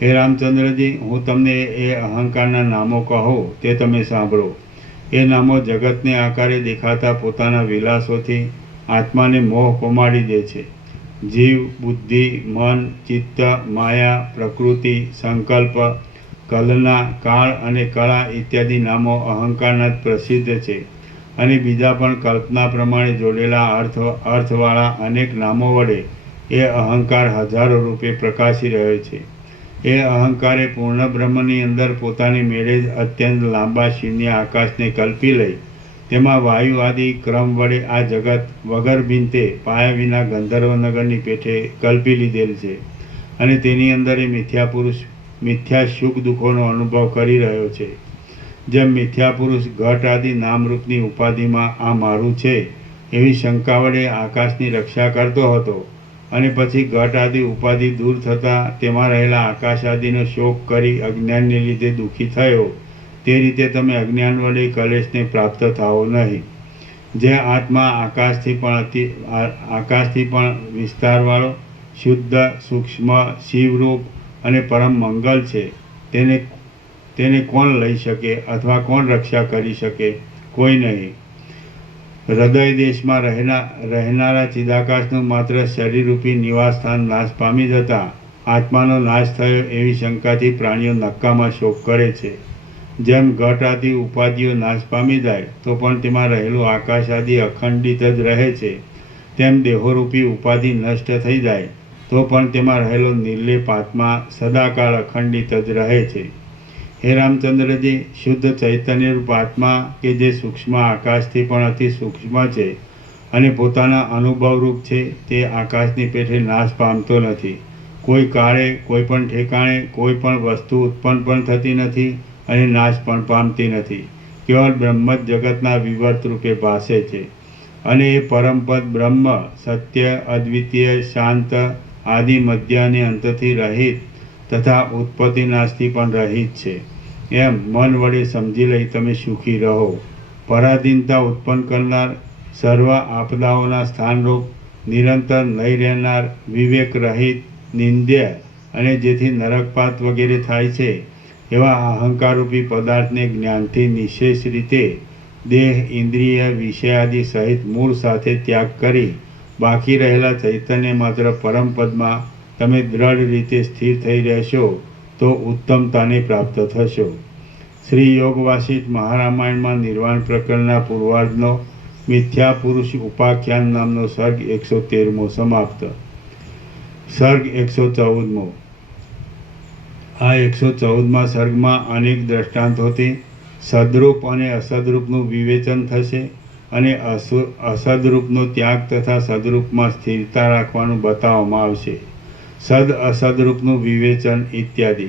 હે રામચંદ્રજી, હું તમને એ અહંકારના નામો કહું તે તમે સાંભળો. એ નામો જગતને આકારે દેખાતા પોતાના વિલાસોથી આત્માને મોહ પમાડી દે છે. જીવ, બુદ્ધિ, મન, ચિત્ત, માયા, પ્રકૃતિ, સંકલ્પ, કલના, કાળ અને કળા ઇત્યાદિ નામો અહંકારના જ પ્રસિદ્ધ છે અને બીજા પણ કલ્પના પ્રમાણે જોડેલા અર્થવાળા અનેક નામો વડે એ અહંકાર હજારો રૂપે પ્રકાશી રહ્યો છે. એ અહંકારે પૂર્ણ બ્રહ્મની અંદર પોતાની મેળે જ અત્યંત લાંબા શૂન્ય આકાશને કલ્પી લઈ તેમાં વાયુ આદિ ક્રમ વડે આ જગત વગર ભીંતે પાયા વિના ગંધર્વનગરની પેઠે કલ્પી લીધેલ છે અને તેની અંદર એ મિથ્યા પુરુષ મિથ્યા સુખ દુઃખોનો અનુભવ કરી રહ્યો છે. જેમ મિથ્યા પુરુષ ઘટ આદિ નામરૂપની ઉપાધિમાં આ મારું છે એવી શંકા વડે આકાશની રક્ષા કરતો હતો અને પછી ઘટ આદિ ઉપાધિ દૂર થતાં તેમાં રહેલા આકાશ આદિનો શોક કરી અજ્ઞાનને લીધે દુઃખી થયો, તે રીતે તમે અજ્ઞાન વડે કલેશને પ્રાપ્ત થાઓ નહીં. જે આત્મા આકાશથી પણ વિસ્તારવાળો શુદ્ધ સૂક્ષ્મ શિવરૂપ અને પરમ મંગલ છે, તેને કોણ લઈ શકે અથવા કોણ રક્ષા કરી શકે? કોઈ નહીં. હૃદય દેશમાં રહેનારા ચિદાકાશનું માત્ર શરીરરૂપી નિવાસસ્થાન નાશ પામી જતાં આત્માનો નાશ થયો એવી શંકાથી પ્રાણીઓ નક્કામાં શોક કરે છે. જેમ ઘટ આદિ ઉપાધિઓ નાશ પામી જાય તો પણ તેમાં રહેલું આકાશ આદિ અખંડિત જ રહે છે, તેમ દેહોરૂપી ઉપાધિ નષ્ટ થઈ જાય તો પણ તેમાં રહેલો નિર્લેપ આત્મા સદાકાળ અખંડિત જ રહે છે. હે રામચંદ્રજી, શુદ્ધ ચૈતન્યરૂપ આત્મા કે જે સૂક્ષ્મ આકાશથી પણ અતિ સૂક્ષ્મ છે અને પોતાના અનુભવરૂપ છે, તે આકાશની પેઠે નાશ પામતો નથી. કોઈ કાળે, કોઈ પણ ઠેકાણે કોઈ પણ વસ્તુ ઉત્પન્ન પણ થતી નથી અને નાશ પણ પામતી નથી. કેવળ બ્રહ્મ જ જગતના વિવર્ત રૂપે ભાસે છે અને એ પરમપદ બ્રહ્મ સત્ય, અદ્વિતીય, શાંત, આદિ, મધ્ય અને અંતથી રહિત તથા ઉત્પત્તિ નાશથી પણ રહિત છે. એમ મન વડે સમજી લઈ તમે સુખી રહો. પરાધીનતા ઉત્પન્ન કરનાર, સર્વ આપદાઓના સ્થાનરૂપ, નિરંતર નહીં રહેનાર, વિવેક રહિત, નિંદ્ય અને જેથી નરકપાત વગેરે થાય છે એવા અહંકારરૂપી પદાર્થને જ્ઞાનથી નિશેષ રીતે દેહ, ઇન્દ્રિય, વિષયાદિ સહિત મૂળ સાથે ત્યાગ કરી બાકી રહેલા ચૈતન્ય માત્ર પરમપદમાં તમે દ્રઢ રીતે સ્થિર થઈ રહેશો તો ઉત્તમતાને પ્રાપ્ત થશો. શ્રી યોગ વાસિષ્ઠ મહારામાયણમાં નિર્વાણ પ્રકરણના પૂર્વાર્ધનો મિથ્યા પુરુષ ઉપાખ્યાન નામનો સર્ગ 113મો સમાપ્ત. સર્ગ 114મો. આ 114મા સર્ગમાં અનેક દ્રષ્ટાંતોથી સદરૂપ અને અસદરૂપનું વિવેચન થશે અને અસદરૂપનો ત્યાગ તથા સદરૂપમાં સ્થિરતા રાખવાનું બતાવવામાં આવશે. સદ અસદરૂપનું વિવેચન ઇત્યાદિ.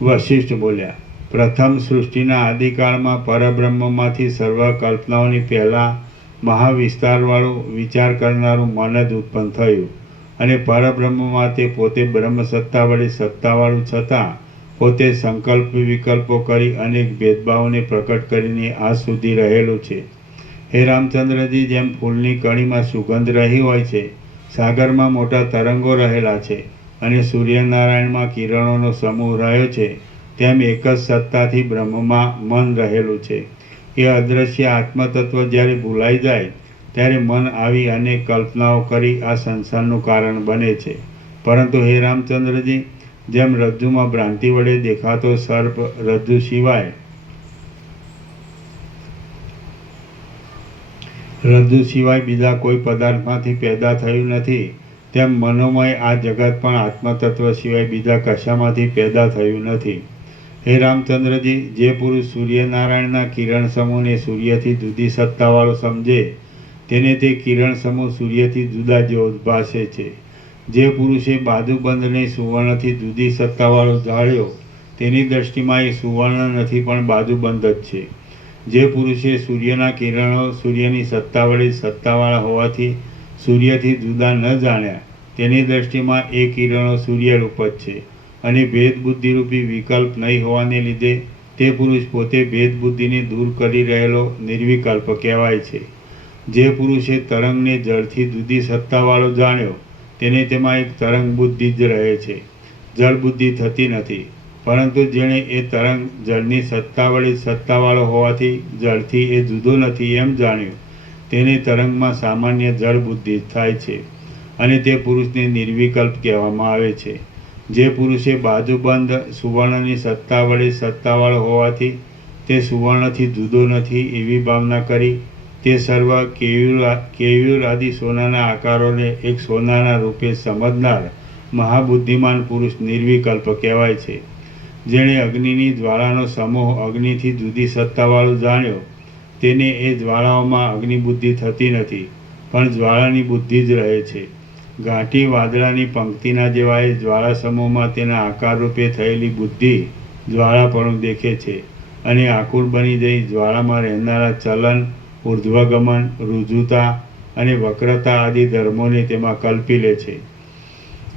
વશિષ્ઠ બોલ્યા, પ્રથમ સૃષ્ટિના આદિકાળમાં પરબ્રહ્મમાંથી સર્વ કલ્પનાઓની પહેલાં મહાવિસ્તારવાળું વિચાર કરનારું મન જ ઉત્પન્ન થયું અને પરબ્રહ્મમાં તે પોતે બ્રહ્મસત્તા વડે સત્તાવાળું છતાં પોતે સંકલ્પ વિકલ્પો કરી અનેક ભેદભાવોને પ્રકટ કરીને આજ સુધી રહેલું છે. હે રામચંદ્રજી, જેમ ફૂલની કળીમાં સુગંધ રહી હોય છે, સાગરમાં મોટા તરંગો રહેલા છે અને સૂર્યનારાયણમાં કિરણોનો સમૂહ રહ્યો છે, તેમ એક જ સત્તાથી બ્રહ્મમાં મન રહેલું છે. એ અદૃશ્ય આત્મતત્વ જ્યારે ભૂલાઈ જાય ત્યારે મન આવી અનેક કલ્પનાઓ કરી આ સંસારનું કારણ બને છે. પરંતુ હે રામચંદ્રજી, જેમ રજ્જુમાં ભ્રાંતિ વડે દેખાતો સર્પ રજ્જુ સિવાય બીજા કોઈ પદાર્થમાંથી પેદા થયું નથી, તેમ મનોમય આ જગત પણ આત્મતત્વ સિવાય બીજા કશામાંથી પેદા થયું નથી. હે રામચંદ્રજી, જે પુરુષ સૂર્યનારાયણના કિરણ સમૂહને સૂર્યથી જુદી સત્તાવાળો સમજે તેને તે કિરણ સમૂહ સૂર્યથી જુદા જેવો ભાસે છે. જે પુરુષે બાજુબંધને સુવર્ણથી જુદી સત્તાવાળો જાળ્યો તેની દ્રષ્ટિમાં એ સુવર્ણ નથી પણ બાજુબંધ જ છે. જે પુરુષે સૂર્યના કિરણો સૂર્યની સત્તા વડે સત્તાવાળા હોવાથી સૂર્યથી જુદા ન જાણ્યા તેની દ્રષ્ટિમાં એ કિરણો સૂર્યરૂપ જ છે અને ભેદ બુદ્ધિરૂપી વિકલ્પ નહીં હોવાને લીધે તે પુરુષ પોતે ભેદ બુદ્ધિને દૂર કરી રહેલો નિર્વિકલ્પ કહેવાય છે. જે પુરુષે તરંગને જળથી જુદી સત્તાવાળો જાણ્યો તેને તેમાં એક તરંગ બુદ્ધિ જ રહે છે, જળ બુદ્ધિ થતી નથી. પરંતુ જેણે એ તરંગ જળની સત્તા વડે સત્તાવાળો હોવાથી જળથી એ જુદો નથી એમ જાણ્યું તેને તરંગમાં સામાન્ય જળ બુદ્ધિ થાય છે અને તે પુરુષને નિર્વિકલ્પ કહેવામાં આવે છે. જે પુરુષે બાજુબંધ સુવર્ણની સત્તા વડે સત્તાવાળો હોવાથી તે સુવર્ણથી જુદો નથી એવી ભાવના કરી તે સર્વ કેયુર આદિ સોનાના આકારોને એક સોનાના રૂપે સમજનાર મહાબુદ્ધિમાન પુરુષ નિર્વિકલ્પ કહેવાય છે. જેણે અગ્નિની જ્વાળાનો સમૂહ અગ્નિથી જુદી સત્તાવાળું જાણ્યો તેને એ જ્વાળાઓમાં અગ્નિબુદ્ધિ થતી નથી પણ જ્વાળાની બુદ્ધિ જ રહે છે. ઘાટી વાદળાની પંક્તિના જેવા એ જ્વાળા સમૂહમાં તેના આકાર રૂપે થયેલી બુદ્ધિ જ્વાળાપણું દેખે છે અને આકુળ બની જઈ જ્વાળામાં રહેનારા ચલન, ઉર્ધ્વગમન, ઋજુતા અને વક્રતા આદિ ધર્મોને તેમાં કલ્પી લે છે.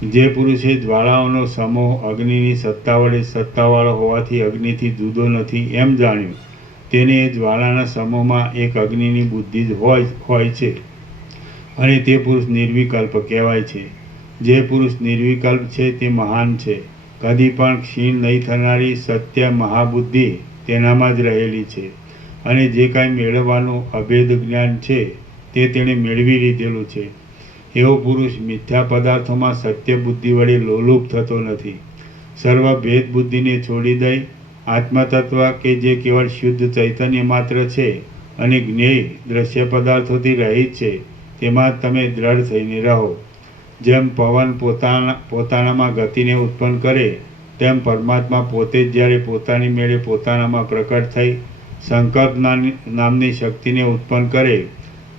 જે પુરુષે જ્વાળાઓનો સમૂહ અગ્નિની સત્તા વડે સત્તાવાળો હોવાથી અગ્નિથી જુદો નથી એમ જાણ્યું, તેને એ જ્વાળાના સમૂહમાં એક અગ્નિની બુદ્ધિ જ હોય છે અને તે પુરુષ નિર્વિકલ્પ કહેવાય છે. જે પુરુષ નિર્વિકલ્પ છે તે મહાન છે. કદી પણ ક્ષીણ નહીં થનારી સત્ય મહાબુદ્ધિ તેનામાં જ રહેલી છે અને જે કાંઈ મેળવવાનું અભેદ જ્ઞાન છે તે તેણે મેળવી લીધેલું છે. એવો પુરુષ મિથ્યા પદાર્થોમાં સત્ય બુદ્ધિ વડે લોલુપ થતો નથી. સર્વ ભેદ બુદ્ધિને છોડી દઈ આત્મતત્વ કે જે કેવળ શુદ્ધ ચૈતન્ય માત્ર છે અને જ્ઞેય દ્રશ્ય પદાર્થોથી રહિત છે તેમાં તમે દ્રઢ થઈને રહો. જેમ પવન પોતાનામાં ગતિને ઉત્પન્ન કરે તેમ પરમાત્મા પોતે જ જ્યારે પોતાની મેળે પોતાનામાં પ્રકટ થઈ સંકલ્પ નામની શક્તિને ઉત્પન્ન કરે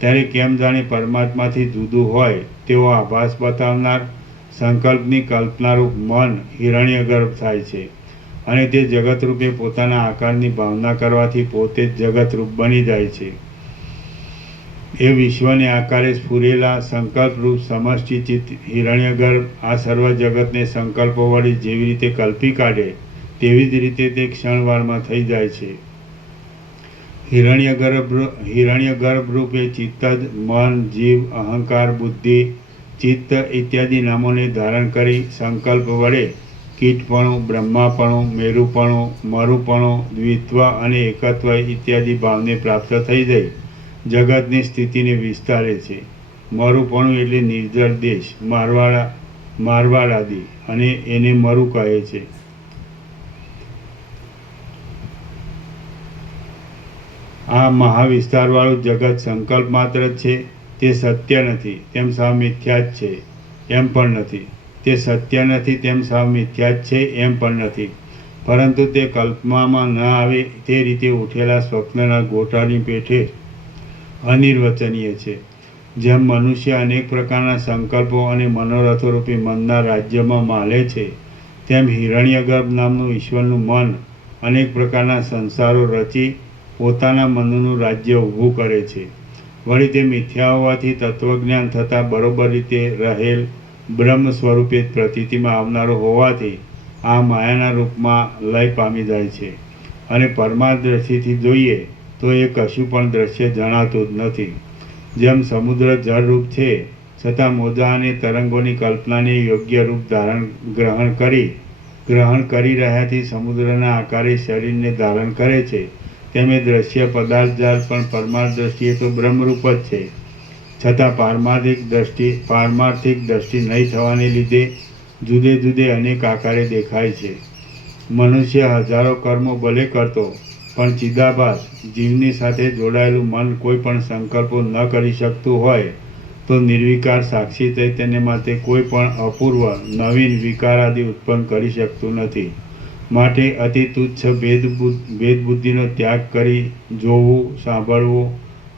ત્યારે કેમ જાણે પરમાત્માથી જુદું હોય તેવો આભાસ બતાવનાર સંકલ્પની કલ્પનારૂપ મન હિરણ્યગર્ભ થાય છે અને તે જગતરૂપે પોતાના આકારની ભાવના કરવાથી પોતે જ જગતરૂપ બની જાય છે. એ વિશ્વને આકારે સ્ફુરેલા સંકલ્પરૂપ સમષ્ટિ ચિત્ત હિરણ્યગર્ભ આ સર્વ જગતને સંકલ્પો વળી જેવી રીતે કલ્પી કાઢે તેવી જ રીતે તે ક્ષણવારમાં થઈ જાય છે. હિરણ્યગર્ભ રૂપે ચિત્ત જ મન, જીવ, અહંકાર, બુદ્ધિ, ચિત્ત ઇત્યાદિ નામોને ધારણ કરી સંકલ્પ વડે કીટપણું, બ્રહ્માપણું, મેરુપણું, મરુપણું, દ્વિત્વ અને એકત્વ ઇત્યાદિ ભાવને પ્રાપ્ત થઈ જઈ જગતની સ્થિતિને વિસ્તારે છે. મરુપણું એટલે નિર્જળ દેશ, મારવાડ આદિ, અને એને મરુ કહે છે. આ મહાવિસ્તારવાળું જગત સંકલ્પ માત્ર જ છે, તે સત્ય નથી તેમ સાવ મિથ્યા જ છે એમ પણ નથી. તે સત્ય નથી તેમ સાવ મિથ્યા જ છે એમ પણ નથી, પરંતુ તે કલ્પનામાં ન આવે તે રીતે ઉઠેલા સ્વપ્નના ગોટાની પેઠે અનિર્વચનીય છે. જેમ મનુષ્ય અનેક પ્રકારના સંકલ્પો અને મનોરથોરૂપી મનના રાજ્યમાં માલે છે, તેમ હિરણ્યગર્ભ નામનું ઈશ્વરનું મન અનેક પ્રકારના સંસારો રચી પોતાના મનનું રાજ્ય ઊભું કરે છે. વળી તે મિથ્યા હોવાથી તત્વજ્ઞાન થતાં બરોબર રીતે રહેલ બ્રહ્મ સ્વરૂપે પ્રતીતિમાં આવનારો હોવાથી આ માયાના રૂપમાં લય પામી જાય છે અને પરમાર્થ દ્રષ્ટિથી જોઈએ તો એ કશું પણ દ્રશ્ય જણાતું જ નથી. જેમ સમુદ્ર જળરૂપ છે છતાં મોજા અને તરંગોની કલ્પનાને યોગ્ય રૂપ ગ્રહણ કરી રહ્યાથી સમુદ્રના આકારે શરીરને ધારણ કરે છે, તેમ એ દ્રશ્ય પદાર્થ જાળ પણ પરમાર્થ દ્રષ્ટિએ તો બ્રહ્મરૂપ જ છે, છતાં પારમાર્થિક દ્રષ્ટિ નહીં થવાને લીધે જુદે જુદે અનેક આકારે દેખાય છે. મનુષ્ય હજારો કર્મો ભલે કરતો પણ ચિદાભાસ જીવની સાથે જોડાયેલું મન કોઈ પણ સંકલ્પો ન કરી શકતું હોય તો નિર્વિકાર સાક્ષી ચૈતન્યમાં તે કોઈ પણ અપૂર્વ નવીન વિકાર આદિ ઉત્પન્ન કરી શકતું નથી. માટે અતિ તુચ્છ ભેદ બુદ્ધિનો ત્યાગ કરી જોવું, સાંભળવું,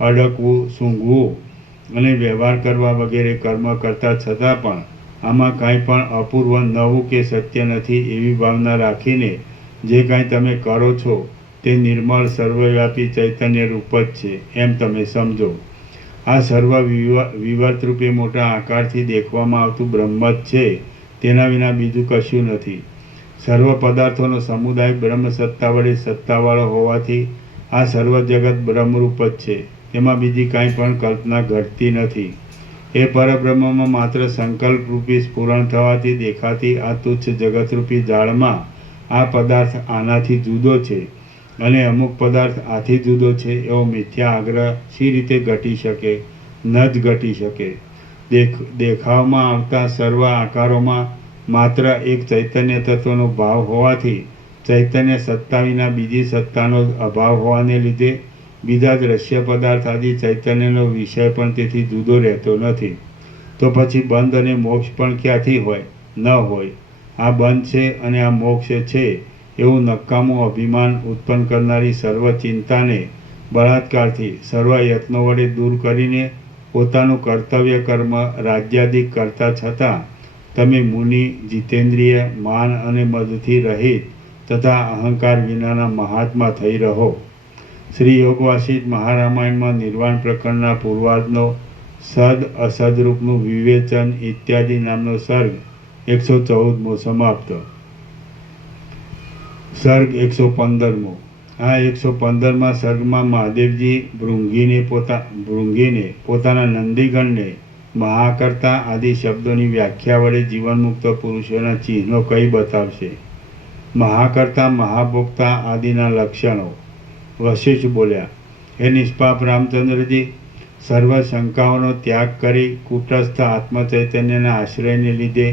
અડકવું, સૂંઘવું અને વ્યવહાર કરવા વગેરે કર્મ કરતા છતાં પણ આમાં કાંઈ પણ અપૂર્વ, નવું કે સત્ય નથી એવી ભાવના રાખીને જે કાંઈ તમે કરો છો તે નિર્મળ સર્વવ્યાપી ચૈતન્ય રૂપ જ છે એમ તમે સમજો. આ સર્વ વિવર્તરૂપે મોટા આકારથી દેખવામાં આવતું બ્રહ્મ જ છે, તેના વિના બીજું કશું નથી. સર્વ પદાર્થોનો સમુદાય બ્રહ્મ સત્તા વડે સત્તાવાળો હોવાથી આ સર્વ જગત બ્રહ્મરૂપ જ છે, તેમાં બીજી કાંઈ પણ કલ્પના ઘટતી નથી. એ પરબ્રહ્મમાં માત્ર સંકલ્પરૂપી સ્ફુરણ થવાથી દેખાતી આ તુચ્છ જગતરૂપી જાળમાં આ પદાર્થ આનાથી જુદો છે અને અમુક પદાર્થ આથી જુદો છે એવો મિથ્યા આગ્રહ શી રીતે ઘટી શકે? ન જ ઘટી શકે. દેખાવમાં આવતા સર્વ આકારોમાં માત્ર એક ચૈતન્ય તત્વનો ભાવ હોવાથી ચૈતન્ય સત્તા વિના બીજી સત્તાનો અભાવ હોવાને લીધે બીજા દ્રશ્ય પદાર્થ આદિ ચૈતન્યનો વિષય પણ તેથી જુદો રહેતો નથી. તો પછી બંધ અને મોક્ષ પણ ક્યાંથી હોય? ન હોય. આ બંધ છે અને આ મોક્ષ છે એવું નકામું અભિમાન ઉત્પન્ન કરનારી સર્વ ચિંતાને બળાત્કારથી સર્વ યત્નો વડે દૂર કરીને પોતાનું કર્તવ્ય કર્મ રાજ્યાદિક કરતા છતાં તમે મુનિ, જીતેન્દ્રિય, માન અને મદથી રહિત તથા અહંકાર વિનાના મહાત્મા થઈ રહો. શ્રી યોગવાસિષ્ઠ મહારામાયણમાં નિર્વાણ પ્રકરણના પૂર્વાર્ધનો સદ અસદરૂપનું વિવેચન ઇત્યાદિ નામનો સર્ગ 114મો સમાપ્ત. સર્ગ 115મો. આ 115મા સર્ગમાં મહાદેવજી ભૃંગીને પોતાના નંદીગણને મહાકર્તા આદિ શબ્દોની વ્યાખ્યા વડે જીવનમુક્ત પુરુષોના ચિહ્નો કઈ બતાવશે. મહાકર્તા મહાભોક્તા આદિના લક્ષણો. વશિષ્ઠ બોલ્યા, હે નિષ્પાપ રામચંદ્રજી, સર્વ શંકાઓનો ત્યાગ કરી કુટસ્થ આત્મચૈતન્યના આશ્રયને લીધે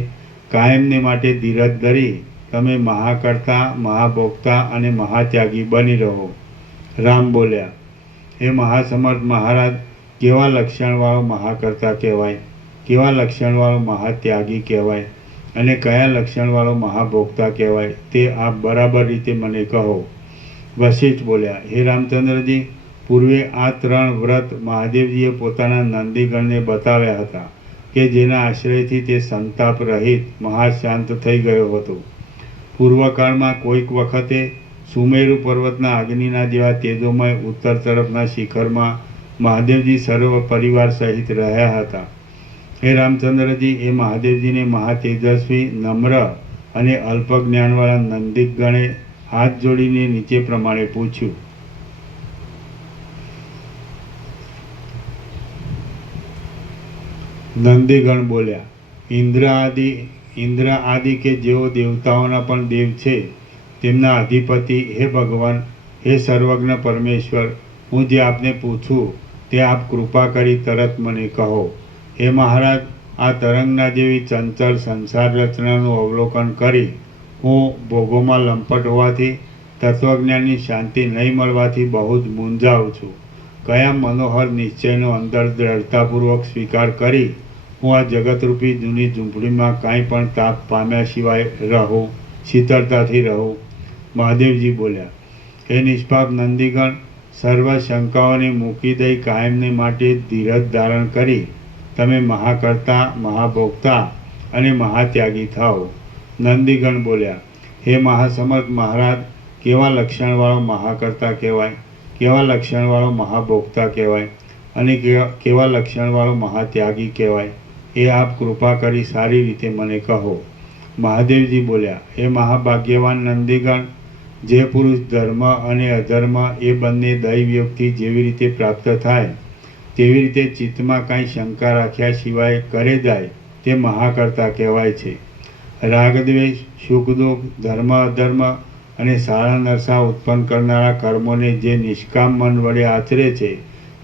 કાયમને માટે ધીરજ ધરી તમે મહાકર્તા મહાભોક્તા અને મહાત્યાગી બની રહો. રામ બોલ્યા, હે મહાસમર્થ મહારાજ, કેવા લક્ષણવાળો મહાકર્તા કહેવાય, કેવા લક્ષણવાળો મહાત્યાગી કહેવાય અને કયા લક્ષણવાળો મહાભોક્તા કહેવાય તે આપ બરાબર રીતે મને કહો. વશિષ્ઠ બોલ્યા, હે રામચંદ્રજી, પૂર્વે આ 3 વ્રત મહાદેવજીએ પોતાના નંદીગણને બતાવ્યા હતા કે જેના આશ્રયથી તે સંતાપ રહિત મહાશાંત થઈ ગયો હતો. પૂર્વકાળમાં કોઈક વખતે સુમેરુ પર્વતના અગ્નિના જેવા તેજોમય ઉત્તર તરફના શિખરમાં મહાદેવજી સર્વ પરિવાર સહિત રહ્યા હતા. હે રામચંદ્રજી, એ મહાદેવજીને મહાતેજસ્વી, નમ્ર અને અલ્પ જ્ઞાનવાળા નંદીગણે હાથ જોડીને નીચે પ્રમાણે પૂછ્યું. નંદીગણ બોલ્યા, ઇન્દ્ર આદિ કે જેઓ દેવતાઓના પણ દેવ છે, તેમના અધિપતિ, હે ભગવાન, હે સર્વજ્ઞ પરમેશ્વર, હું જે આપને પૂછું તે આપ કૃપા કરી તરત મને કહો. હે મહારાજ, આ તરંગના જેવી ચંચળ સંસાર રચનાનું અવલોકન કરી હું ભોગોમાં લંપટ હોવાથી, તત્વજ્ઞાનની શાંતિ નહીં મળવાથી બહુ જ મૂંઝાઉં છું. કયા મનોહર નિશ્ચયનો અંદર દ્રઢતાપૂર્વક સ્વીકાર કરી હું આ જગતરૂપી જૂની ઝૂંપડીમાં કાંઈ પણ તાપ પામ્યા સિવાય રહું, શીતળતાથી રહું. મહાદેવજી બોલ્યા, હે નિષ્પાપ નંદીગણ, સર્વ શંકાઓને મૂકી દઈ કાયમને માટે ધીરજ ધારણ કરી તમે મહાકર્તા મહાભોક્તા અને મહાત્યાગી થાઓ. નંદીગણ બોલ્યા, હે મહાસમર્થ મહારાજ, કેવા લક્ષણવાળો મહાકર્તા કહેવાય, કેવા લક્ષણવાળો મહાભોક્તા કહેવાય અને કેવા લક્ષણવાળો મહાત્યાગી કહેવાય એ આપ કૃપા કરી સારી રીતે મને કહો. મહાદેવજી બોલ્યા, હે મહાભાગ્યવાન નંદીગણ, જે પુરુષ ધર્મ અને અધર્મ એ બંને દૈવયોગથી જેવી રીતે પ્રાપ્ત થાય તેવી રીતે ચિત્તમાં કાંઈ શંકા રાખ્યા સિવાય કરે જાય તે મહાકર્તા કહેવાય છે. રાગદ્વેષ, સુખ દુઃખ, ધર્મ અધર્મ અને સારા નરસા ઉત્પન્ન કરનારા કર્મોને જે નિષ્કામ મન વડે આચરે છે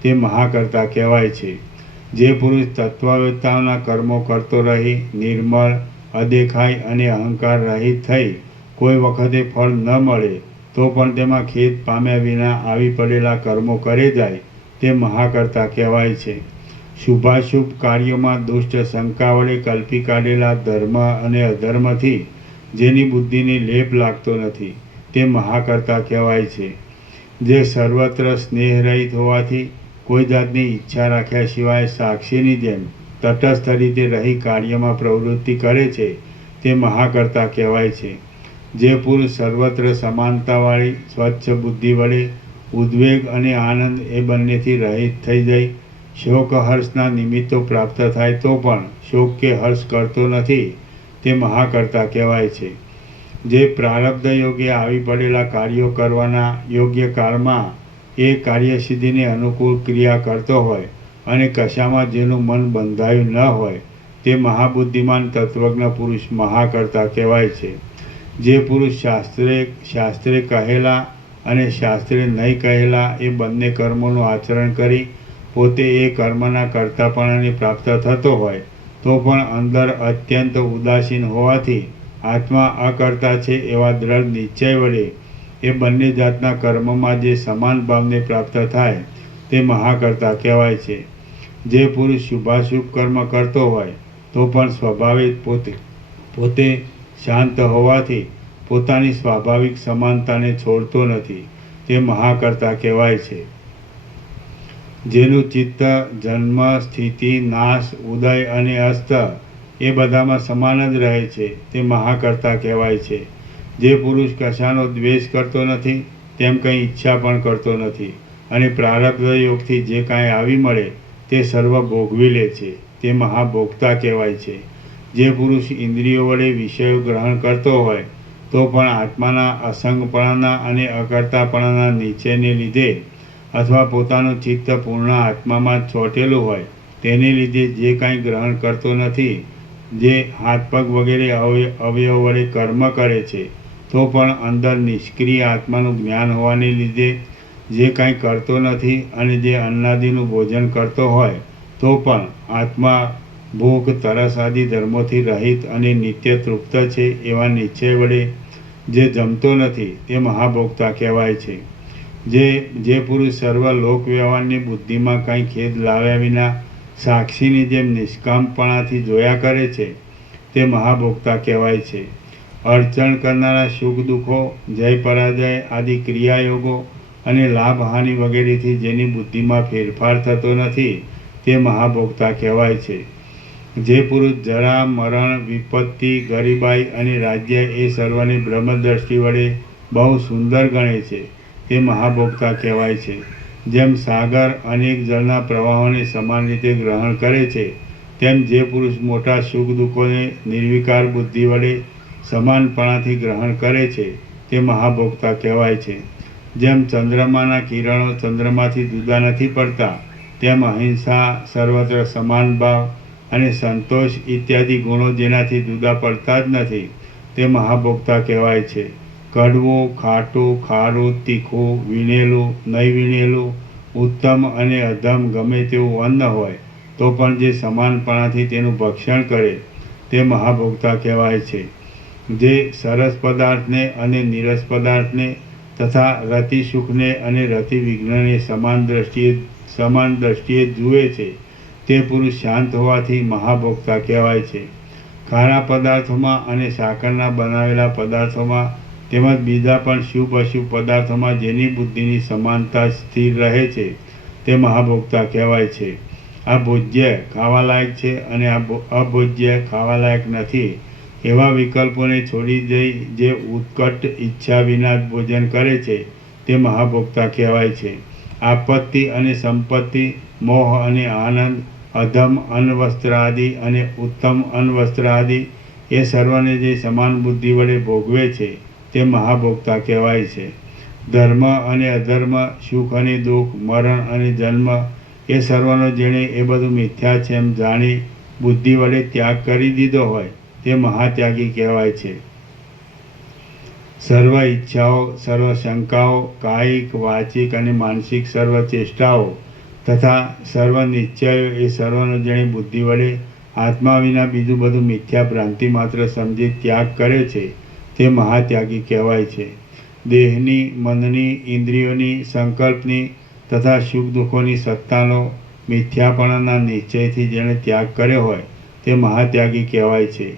તે મહાકર્તા કહેવાય છે. જે પુરુષ તત્વવેત્તાઓના કર્મો કરતો રહી નિર્મળ, અદેખાઈ અને અહંકાર રહિત થઈ કોઈ વખતે ફળ ન મળે તો પણ તેમાં ખેદ પામ્યા વિના આવી પડેલા કર્મો કરે જાય તે મહાકર્તા કહેવાય છે. શુભાશુભ કાર્યોમાં દુષ્ટ શંકા વડે કલ્પી કાઢેલા ધર્મ અને અધર્મથી જેની બુદ્ધિને લેપ લાગતો નથી તે મહાકર્તા કહેવાય છે. જે સર્વત્ર સ્નેહ રહિત હોવાથી કોઈ જાતની ઈચ્છા રાખ્યા સિવાય સાક્ષીની જેમ તટસ્થ રીતે રહી કાર્યમાં પ્રવૃત્તિ કરે છે તે મહાકર્તા કહેવાય છે. જે પુરુષ સર્વત્ર સમાનતાવાળી સ્વચ્છ બુદ્ધિ વડે ઉદ્વેગ અને આનંદ એ બંનેથી રહિત થઈ જાય શોક હર્ષના નિમિત્તો પ્રાપ્ત થાય તો પણ શોક કે હર્ષ કરતો નથી તે મહાકર્તા કહેવાય છે. જે પ્રારબ્ધ યોગે આવી પડેલા કાર્યો કરવાના યોગ્ય કાળમાં એ કાર્યસિદ્ધિને અનુકૂળ ક્રિયા કરતો હોય અને કશામાં જેનું મન બંધાયું ન હોય તે મહાબુદ્ધિમાન તત્વજ્ઞ પુરુષ મહાકર્તા કહેવાય છે. જે પુરુષ શાસ્ત્રે કહેલા અને શાસ્ત્રે નહીં કહેલા એ બંને કર્મોનું આચરણ કરી પોતે એ કર્મના કર્તાપણાને પ્રાપ્ત થતો હોય તો પણ અંદર અત્યંત ઉદાસીન હોવાથી આત્મા અકર્તા છે એવા દ્રઢ નિશ્ચય વડે એ બંને જાતના કર્મમાં જે સમાન ભાવને પ્રાપ્ત થાય તે મહાકર્તા કહેવાય છે. જે પુરુષ શુભાશુભ કર્મ કરતો હોય તો પણ સ્વભાવે પોતે શાંત હોવાથી પોતાની સ્વાભાવિક સમાનતાને છોડતો નથી તે મહાકર્તા કહેવાય છે. જેનું ચિત્ત જન્મ, સ્થિતિ, નાશ, ઉદય અને અસ્ત એ બધામાં સમાન જ રહે છે તે મહાકર્તા કહેવાય છે. જે પુરુષ કશાનો દ્વેષ કરતો નથી તેમ કંઈ ઈચ્છા પણ કરતો નથી અને પ્રારબ્ધ યોગથી જે કાંઈ આવી મળે તે સર્વ ભોગવી લે છે તે મહાભોગતા કહેવાય છે. જે પુરુષ ઇન્દ્રિયો વડે વિષયો ગ્રહણ કરતો હોય તો પણ આત્માના અસંગપણાના અને અકર્તાપણાના નીચેને લીધે અથવા પોતાનું ચિત્ત પૂર્ણ આત્મામાં જ ચોંટેલું હોય તેને લીધે જે કાંઈ ગ્રહણ કરતો નથી. જે હાથ પગ વગેરે અવયવ વડે કર્મ કરે છે તો પણ અંદર નિષ્ક્રિય આત્માનું જ્ઞાન હોવાને લીધે જે કાંઈ કરતો નથી અને જે અન્નાદિનું ભોજન કરતો હોય તો પણ આત્મા ભૂખ તરસ આદિ ધર્મોથી રહિત અને નિત્ય તૃપ્ત છે એવા નિશ્ચય વડે જે જમતો નથી તે મહાભોગતા કહેવાય છે. જે પુરુષ સર્વ લોક વ્યવહારની બુદ્ધિમાં કંઈ ખેદ લાવ્યા વિના સાક્ષીની જેમ નિષ્કામપણાથી જોયા કરે છે તે મહાભોગતા કહેવાય છે. અડચણ કરનારા સુખ દુઃખો જય પરાજય આદિ ક્રિયાયોગો અને લાભ હાનિ વગેરેથી જેની બુદ્ધિમાં ફેરફાર થતો નથી તે મહાભોગતા કહેવાય છે. જે પુરુષ જરા મરણ વિપત્તિ ગરીબાઈ અને રાજ્ય એ સર્વની બ્રહ્મદ્રષ્ટિ વડે બહુ સુંદર ગણે છે તે મહાભોગતા કહેવાય છે. જેમ સાગર અનેક જળના પ્રવાહોને સમાન રીતે ગ્રહણ કરે છે તેમ જે પુરુષ મોટા સુખ દુઃખોને નિર્વિકાર બુદ્ધિ વડે સમાનપણાથી ગ્રહણ કરે છે તે મહાભોગતા કહેવાય છે. જેમ ચંદ્રમાના કિરણો ચંદ્રમાંથી જુદા નથી પડતા તેમ અહિંસા સર્વત્ર સમાન ભાવ અને સંતોષ ઇત્યાદિ ગુણો જેનાથી જુદા પડતા જ નથી તે મહાભોગતા કહેવાય છે. કડવું ખાટું ખારું તીખું વીણેલું નહીં વીણેલું ઉત્તમ અને અધમ ગમે તેવું અન્ન હોય તો પણ જે સમાનપણાથી તેનું ભક્ષણ કરે તે મહાભોગતા કહેવાય છે. જે સરસ પદાર્થને અને નીરસ પદાર્થને તથા રતિ સુખને અને રતિ વિઘ્નને સમાન દ્રષ્ટિએ જુએ છે તે પુરુષ શાંત હોવાથી મહાભોગતા કહેવાય છે. ખારા પદાર્થોમાં અને સાકરના બનાવેલા પદાર્થોમાં તેમજ બીજા પણ શુભ અશુભ પદાર્થોમાં જેની બુદ્ધિની સમાનતા સ્થિર રહે છે તે મહાભોગતા કહેવાય છે. આ ભોજ્ય ખાવાલાયક છે અને આ અભોજ્ય ખાવાલાયક નથી એવા વિકલ્પોને છોડી દઈ જે ઉત્કટ ઈચ્છા વિના જ ભોજન કરે છે તે મહાભોગતા કહેવાય છે. આપત્તિ અને સંપત્તિ મોહ અને આનંદ અધમ અન્વસ્ત્ર આદિ અને ઉત્તમ અન્વસ્ત્ર આદિ એ સર્વને જે સમાન બુદ્ધિ વડે ભોગવે છે તે મહાભોગતા કહેવાય છે. ધર્મ અને અધર્મ સુખ અને દુઃખ મરણ અને જન્મ એ સર્વનો જેણે એ બધું મિથ્યા છે એમ જાણી બુદ્ધિ વડે ત્યાગ કરી દીધો હોય તે મહાત્યાગી કહેવાય છે. સર્વ ઈચ્છાઓ સર્વ શંકાઓ કાયિક વાચિક અને માનસિક સર્વ ચેષ્ટાઓ તથા સર્વ નિશ્ચયો એ સર્વનો જેણે બુદ્ધિ વડે આત્મા વિના બીજું બધું મિથ્યા ભ્રાંતિ માત્ર સમજી ત્યાગ કરે છે તે મહાત્યાગી કહેવાય છે. દેહની મનની ઇન્દ્રિયોની સંકલ્પની તથા સુખ દુઃખોની સત્તાનો મિથ્યાપણાના નિશ્ચયથી જેણે ત્યાગ કર્યો હોય તે મહાત્યાગી કહેવાય છે.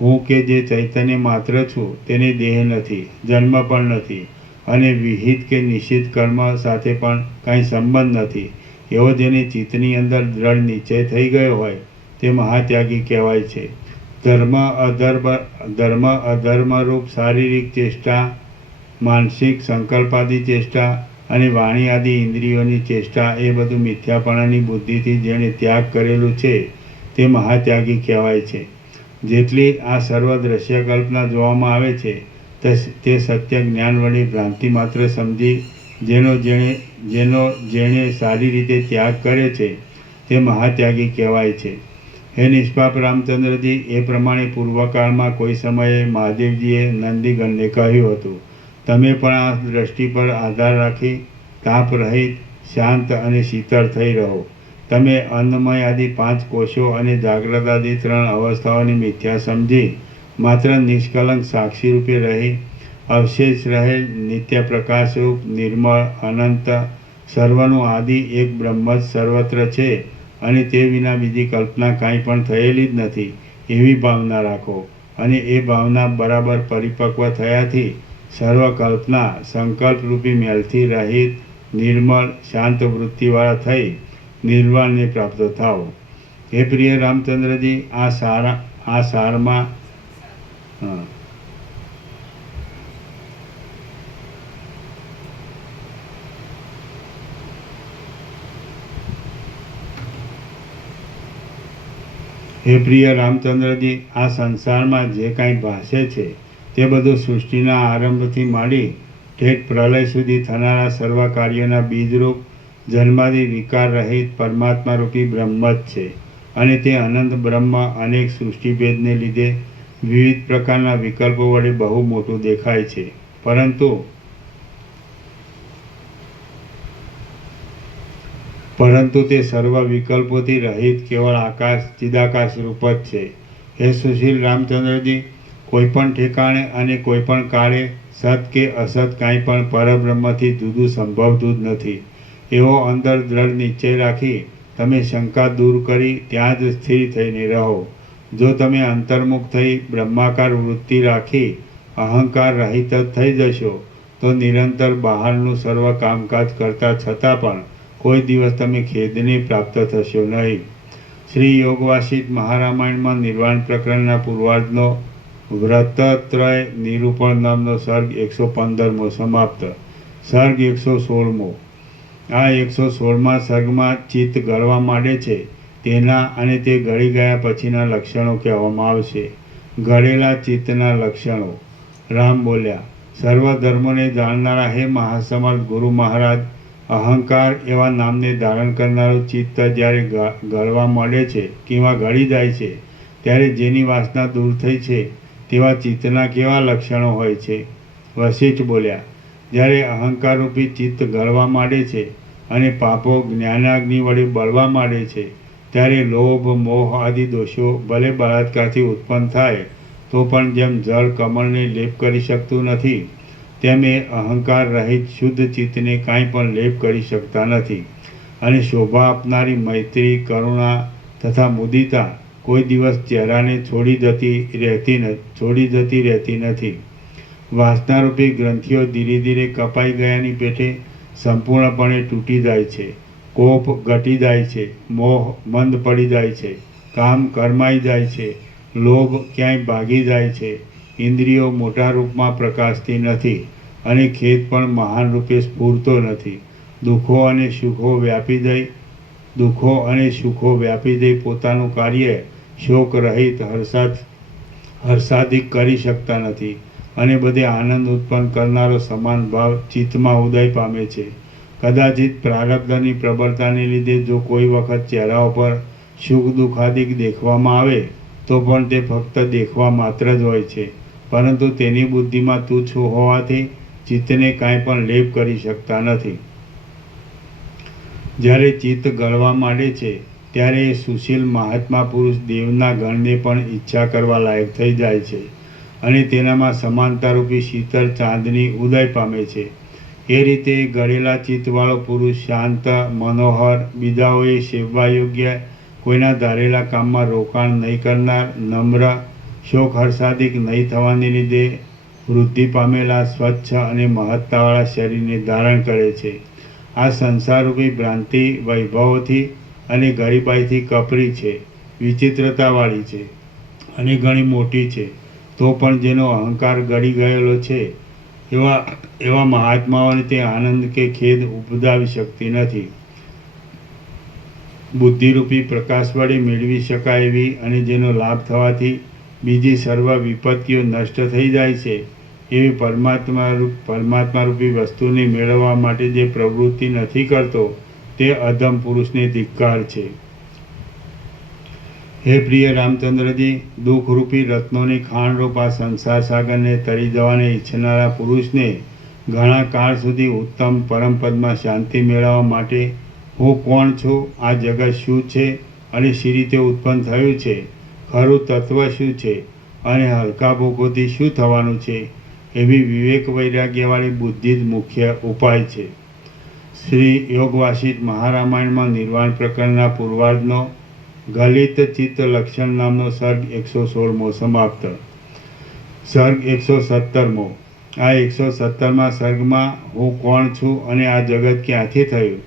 હું કે જે ચૈતન્ય માત્ર છું તેને દેહ નથી જન્મ પણ નથી અને વિહિત કે નિષિદ્ધ કર્મ સાથે પણ કાંઈ સંબંધ નથી એવો જેને ચિત્તની અંદર દ્રઢ નિશ્ચય થઈ ગયો હોય તે મહાત્યાગી કહેવાય છે. ધર્મ અધર્મરૂપ શારીરિક ચેષ્ટા માનસિક સંકલ્પાદી ચેષ્ટા અને વાણી આદિ ઇન્દ્રિયોની ચેષ્ટા એ બધું મિથ્યાપણાની બુદ્ધિથી જેણે ત્યાગ કરેલું છે તે મહાત્યાગી કહેવાય છે. જેટલી આ સર્વ દ્રશ્ય કલ્પના જોવામાં આવે છે તે સત્ય જ્ઞાન વડે ભ્રાંતિ માત્ર સમજી જેણે સારી રીતે ત્યાગ કરે છે તે મહાત્યાગી કહેવાય છે. હે નિષ્પાપ રામચંદ્રજી, એ પ્રમાણે પૂર્વકાળમાં કોઈ સમયે મહાદેવજીએ નંદીગણને કહ્યું હતું, તમે પણ આ દ્રષ્ટિ પર આધાર રાખી તાપ રહિત શાંત અને શીતળ થઈ રહો. તમે અન્નમય આદિ 5 કોષો અને જાગ્રત આદિ 3 અવસ્થાઓની મિથ્યા સમજી માત્ર નિષ્કલંક સાક્ષી રૂપે રહી અવશેષ રહેલ નિત્ય પ્રકાશરૂપ નિર્મળ અનંત સર્વનું આદિ એક બ્રહ્મ જ સર્વત્ર છે અને તે વિના બીજી કલ્પના કાંઈ પણ થયેલી જ નથી એવી ભાવના રાખો. અને એ ભાવના બરાબર પરિપક્વ થયાથી સર્વ કલ્પના સંકલ્પરૂપી મેલથી રહિત નિર્મળ શાંત વૃત્તિવાળા થઈ નિર્વાણને પ્રાપ્ત થાઓ. હે પ્રિય રામચંદ્રજી, આ સારમાં હે પ્રિય રામચંદ્રજી, આ સંસારમાં જે કાંઈ ભાસે છે તે બધું સૃષ્ટિના આરંભથી માંડી ઠેઠ પ્રલય સુધી થનારા સર્વ કાર્યોના બીજરૂપ જન્માદિ વિકાર રહિત પરમાત્મા રૂપી બ્રહ્મ જ છે. અને તે અનંત બ્રહ્મ અનેક સૃષ્ટિભેદને લીધે વિવિધ પ્રકારના વિકલ્પો વડે બહુ મોટું દેખાય છે, પરંતુ તે સર્વ વિકલ્પોથી રહિત કેવળ આકાશ ચિદાકાશ રૂપ જ છે. હે સુશીલ રામચંદ્રજી, કોઈ પણ ઠેકાણે અને કોઈ પણ કાળે સત કે અસત કાંઈ પણ પરબ્રહ્મથી જુદું સંભવતું જ નથી. એવો અંદર દ્રઢ નિશ્ચય રાખી તમે શંકા દૂર કરી ત્યાં જ સ્થિર થઈને રહો. જો તમે અંતર્મુખ થઈ બ્રહ્માકાર વૃત્તિ રાખી અહંકાર રહિત જ થઈ જશો તો નિરંતર બહારનું સર્વ કામકાજ કરતા છતાં પણ કોઈ દિવસ તમે ખેદને પ્રાપ્ત થશો નહીં. શ્રી યોગવાસિત મહારામાયણમાં નિર્વાણ પ્રકરણના પૂર્વાર્ધનો વ્રતત્રય નિરૂપણ નામનો સર્ગ 115મો સમાપ્ત. સર્ગ 116મો. આ 116મા સર્ગમાં ચિત્ત ગળવા માંડે છે તેના અને તે ગળી ગયા પછીના લક્ષણો કહેવામાં આવશે. ગળેલા ચિત્તના લક્ષણો. રામ બોલ્યા, સર્વ ધર્મોને જાણનારા હે મહાસમર્થ ગુરુ મહારાજ, અહંકાર એવા નામને ધારણ કરનારું ચિત્ત જ્યારે ગળવા માંડે છે કિંવા ગળી જાય છે ત્યારે જેની વાસના દૂર થઈ છે તેવા ચિત્તના કેવા લક્ષણો હોય છે? વશિષ્ઠ બોલ્યા, જ્યારે અહંકારરૂપી ચિત્ત ગળવા માંડે છે અને પાપો જ્ઞાનાગ્નિ વડે બળવા માંડે છે ત્યારે લોભ મોહ આદિ દોષો ભલે બળાત્કારથી ઉત્પન્ન થાય તો પણ જેમ જળ કમળને લેપ કરી શકતું નથી તેમ એ અહંકાર રહિત શુદ્ધ ચિત્તને કાંઈ પણ લેપ કરી શકતા નથી. અને શોભા આપનારી મૈત્રી, કરુણા તથા મુદિતા કોઈ દિવસ ચહેરાને છોડી જતી રહેતી નથી. વાસનારૂપી ગ્રંથિઓ ધીરે ધીરે કપાઈ ગયાની પેઠે સંપૂર્ણપણે તૂટી જાય છે. કોપ ઘટી જાય છે, મોહ મંદ પડી જાય છે, કામ કરમાઈ જાય છે, લોભ ક્યાંય ભાગી જાય છે, ઇન્દ્રિયો મોટા રૂપમાં પ્રકાશતી નથી અને ખેદ પણ મહાન રૂપે સ્ફૂરતો નથી. દુઃખો અને સુખો વ્યાપી જઈ પોતાનું કાર્ય શોક રહિત હર્ષાધિક કરી શકતા નથી અને બધે આનંદ ઉત્પન્ન કરનારો સમાન ભાવ ચિત્તમાં ઉદય પામે છે. કદાચિત પ્રારબ્ધની પ્રબળતાને લીધે જો કોઈ વખત ચહેરા ઉપર સુખ દુઃખાદિક દેખવામાં આવે તો પણ તે ફક્ત દેખવા માત્ર જ હોય છે, પરંતુ તેની બુદ્ધિમાં તુચ્છ હોવાથી ચિત્તને કાંઈ પણ લેપ કરી શકતા નથી. જ્યારે ચિત્ત ગળવા માંડે છે ત્યારે એ સુશીલ મહાત્મા પુરુષ દેવના ગણને પણ ઈચ્છા કરવા લાયક થઈ જાય છે અને તેનામાં સમાનતારૂપી શીતળ ચાંદની ઉદય પામે છે. એ રીતે ગળેલા ચિત્તવાળો પુરુષ શાંત, મનોહર, બીજાઓએ સેવવા યોગ્ય, કોઈના ધારેલા કામમાં રોકાણ નહીં કરનાર, નમ્ર, શોક હર્ષાદિક નહીં થવાને લીધે વૃદ્ધિ પામેલા સ્વચ્છ અને મહત્તાવાળા શરીરને ધારણ કરે છે. આ સંસારરૂપી ભ્રાંતિ વૈભવોથી અને ગરીબાઈથી કપરી છે, વિચિત્રતાવાળી છે અને ઘણી મોટી છે, તો પણ જેનો અહંકાર ગળી ગયેલો છે એવા મહાત્માઓને તે આનંદ કે ખેદ ઉપજાવી શકતી નથી. બુદ્ધિરૂપી પ્રકાશ વડે મેળવી શકાય એવી અને જેનો લાભ થવાથી બીજી સર્વ વિપત્તિઓ નષ્ટ થઈ જાય છે એવી પરમાત્મારૂપી વસ્તુને મેળવવા માટે જે પ્રવૃત્તિ નથી કરતો તે અધમ પુરુષને ધિક્કાર છે. હે પ્રિય રામચંદ્રજી, દુઃખરૂપી રત્નોની ખાણરૂપ આ સંસાર સાગરને તરી જવાને ઈચ્છનારા પુરુષને ઘણા કાળ સુધી ઉત્તમ પરમપદમાં શાંતિ મેળવવા માટે હું કોણ છું, આ જગત શું છે અને શી રીતે ઉત્પન્ન થયું છે, ખરું તત્વ શું છે અને હલકા ભોગોથી શું થવાનું છે એવી વિવેક વૈરાગ્યવાળી બુદ્ધિ જ મુખ્ય ઉપાય છે. શ્રી યોગવાસિત મહારામાયણમાં નિર્વાણ પ્રકરણના પૂર્વાર્ધનો ગલિત ચિત્ત લક્ષણ નામનો સર્ગ 116મો સમાપ્ત. સર્ગ 117મો. આ 117મા સર્ગમાં હું કોણ છું અને આ જગત ક્યાંથી થયું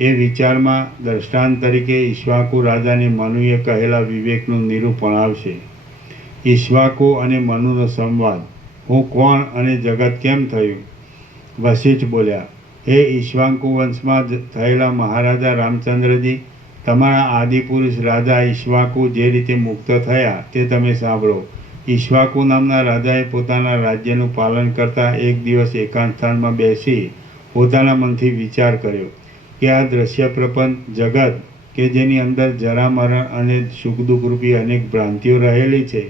એ વિચારમાં દ્રષ્ટાંત તરીકે ઈક્ષ્વાકુ રાજાને મનુએ કહેલા વિવેકનું નિરૂપણ આવશે. ઈક્ષ્વાકુ અને મનુનો સંવાદ. હું કોણ અને જગત કેમ થયું? વશિષ્ઠ બોલ્યા, હે ઈક્ષ્વાકુ વંશમાં થયેલા મહારાજા રામચંદ્રજી, તમારા આદિપુરુષ રાજા ઈક્ષ્વાકુ જે રીતે મુક્ત થયા તે તમે સાંભળો. ઈક્ષ્વાકુ નામના રાજાએ પોતાના રાજ્યનું પાલન કરતા એક દિવસ એકાંત સ્થાનમાં બેસી પોતાના મનથી વિચાર કર્યો કે આ દ્રશ્ય પ્રપંચ જગત કે જેની અંદર જરા મરણ અને સુખ દુઃખરૂપી અનેક ભ્રાંતિઓ રહેલી છે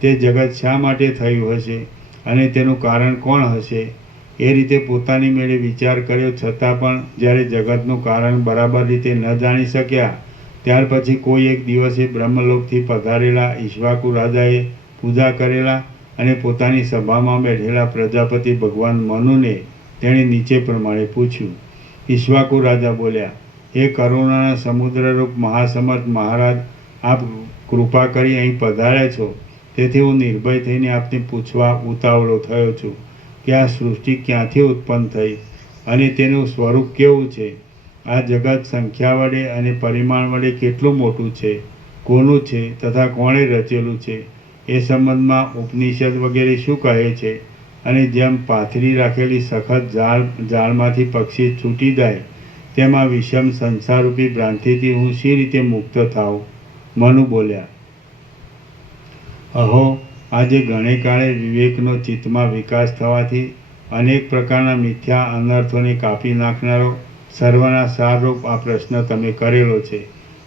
તે જગત શા માટે થયું હશે અને તેનું કારણ કોણ હશે? એ રીતે પોતાની મેળે વિચાર કર્યો, છતાં પણ જ્યારે જગતનું કારણ બરાબર રીતે ન જાણી શક્યા ત્યાર પછી કોઈ એક દિવસે બ્રહ્મલોકથી પધારેલા ઈક્ષ્વાકુ રાજાએ પૂજા કરેલા અને પોતાની સભામાં બેઠેલા પ્રજાપતિ ભગવાન મનુને તેણે નીચે પ્રમાણે પૂછ્યું. ઈક્ષ્વાકુ રાજા બોલ્યા, હે કરુણાના સમુદ્રરૂપ મહાસમર્થ મહારાજ, આપ કૃપા કરી અહીં પધાર્યા છો, તેથી હું નિર્ભય થઈને આપને પૂછવા ઉતાવળો થયો છું કે આ સૃષ્ટિ ક્યાંથી ઉત્પન્ન થઈ અને તેનું સ્વરૂપ કેવું છે? આ જગત સંખ્યા વડે અને પરિમાણ વડે કેટલું મોટું છે, કોનું છે તથા કોણે રચેલું છે? એ સંબંધમાં ઉપનિષદ વગેરે શું કહે છે? અને જેમ પાથરી રાખેલી સખત ઝાડમાંથી પક્ષી છૂટી જાય તેમાં વિષમ સંસારરૂપી ભ્રાંતિથી હું શી રીતે મુક્ત થાઉં? મનુ બોલ્યા, અહો, આજે ઘણે કાળે વિવેકનો ચિત્તમાં વિકાસ થવાથી અનેક પ્રકારના મિથ્યા અનર્થોને કાપી નાખનારો સર્વના સારરૂપ આ પ્રશ્ન તમે કરેલો છે.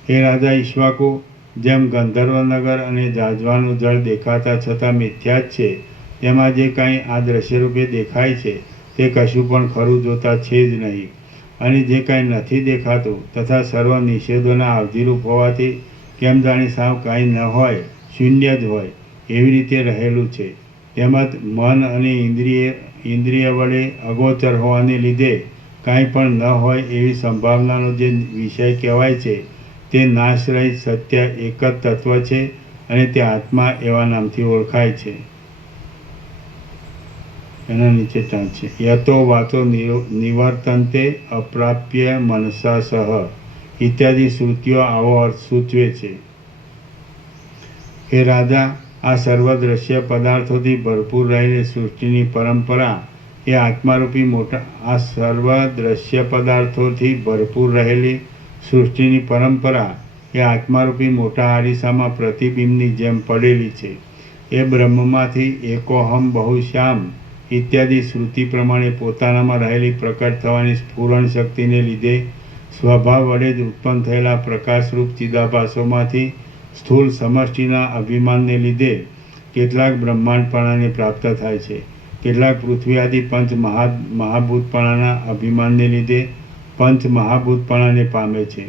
હે રાજા ઈક્ષ્વાકુ, જેમ ગંધર્વનગર અને જાજવાનું જળ દેખાતા છતાં મિથ્યા જ છે, તેમાં જે કાંઈ આ દ્રશ્યરૂપે દેખાય છે તે કશું પણ ખરું જોતા છે જ નહીં, અને જે કાંઈ નથી દેખાતું તથા સર્વ નિષેધોના અવધિરૂપ હોવાથી કેમ જાણી સાવ કાંઈ ન હોય, શૂન્ય જ હોય એવી રીતે રહેલું છે. તેમજ મન અને ઇન્દ્રિય વડે અગોચર હોવાને લીધે કાંઈ પણ ન હોય એવી સંભાવનાનો જે વિષય કહેવાય છે તે નાશરહિત સત્ય એક જ તત્વ છે અને તે આત્મા એવા નામથી ઓળખાય છે. એના નીચે ટાંચ છે, યતો વાતો નિવર્તન્તે અપ્રાપ્ય મનસા સહ ઇત્યાદિ શ્રુતિઓ આવો અર્થ સૂચવે છે. હે રાજા, આ સર્વ દ્રશ્ય પદાર્થોથી ભરપૂર રહેલી સૃષ્ટિની પરંપરા એ આત્મારૂપી આ સર્વ દ્રશ્ય પદાર્થોથી ભરપૂર રહેલી સૃષ્ટિની પરંપરા એ આત્મારૂપી મોટા આરીસામાં પ્રતિબિંબની જેમ પડેલી છે. એ બ્રહ્મમાંથી એકોહમ બહુશ્યામ ઇત્યાદિ શ્રુતિ પ્રમાણે પોતાનામાં રહેલી પ્રકટ થવાની સ્ફુરણ શક્તિને લીધે સ્વભાવ વડે જ ઉત્પન્ન થયેલા પ્રકાશરૂપ ચિદાભાસોમાંથી સ્થૂળ સમષ્ટિના અભિમાનને લીધે કેટલાક બ્રહ્માંડપણાને પ્રાપ્ત થાય છે, કેટલાક પૃથ્વી આદિ પંચ મહાભૂતપણાના અભિમાનને લીધે પંચ મહાભૂતપણાને પામે છે.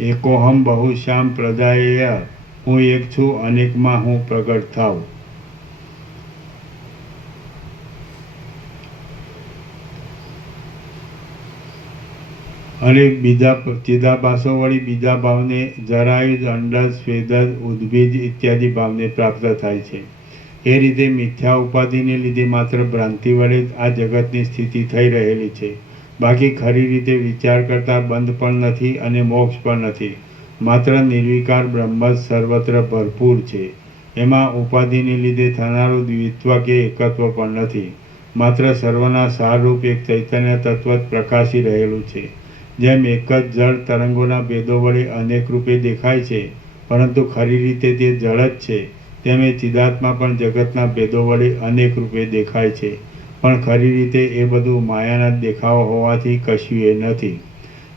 એકોહમ બહુશ્યામ પ્રજાયેય, હું એક છું, અનેકમાં હું પ્રગટ થાઉં. અને બીજા ચિદાભાસો વળી બીજા ભાવને જરાયુજ, અંડજ, સ્વેદજ, ઉદ્ભીજ ઇત્યાદિ ભાવને પ્રાપ્ત થાય છે. એ રીતે મિથ્યા ઉપાધિને લીધે માત્ર ભ્રાંતિ વડે જ આ જગતની સ્થિતિ થઈ રહેલી છે. બાકી ખરી રીતે વિચાર કરતાં બંધ પણ નથી અને મોક્ષ પણ નથી. માત્ર નિર્વિકાર બ્રહ્મ જ સર્વત્ર ભરપૂર છે. એમાં ઉપાધિને લીધે થનારું દ્વિત્વ કે એકત્વ પણ નથી. માત્ર સર્વના સારરૂપ એક ચૈતન્ય તત્વ જ પ્રકાશી રહેલું છે. જેમ એક જ જળ તરંગોના ભેદો વડે અનેક રૂપે દેખાય છે, પરંતુ ખરી રીતે તે જળ જ છે, તેમ એ ચિદાત્મા પણ જગતના ભેદો વડે અનેક રૂપે દેખાય છે, પણ ખરી રીતે એ બધું માયાના જ દેખાવો હોવાથી કશું એ નથી.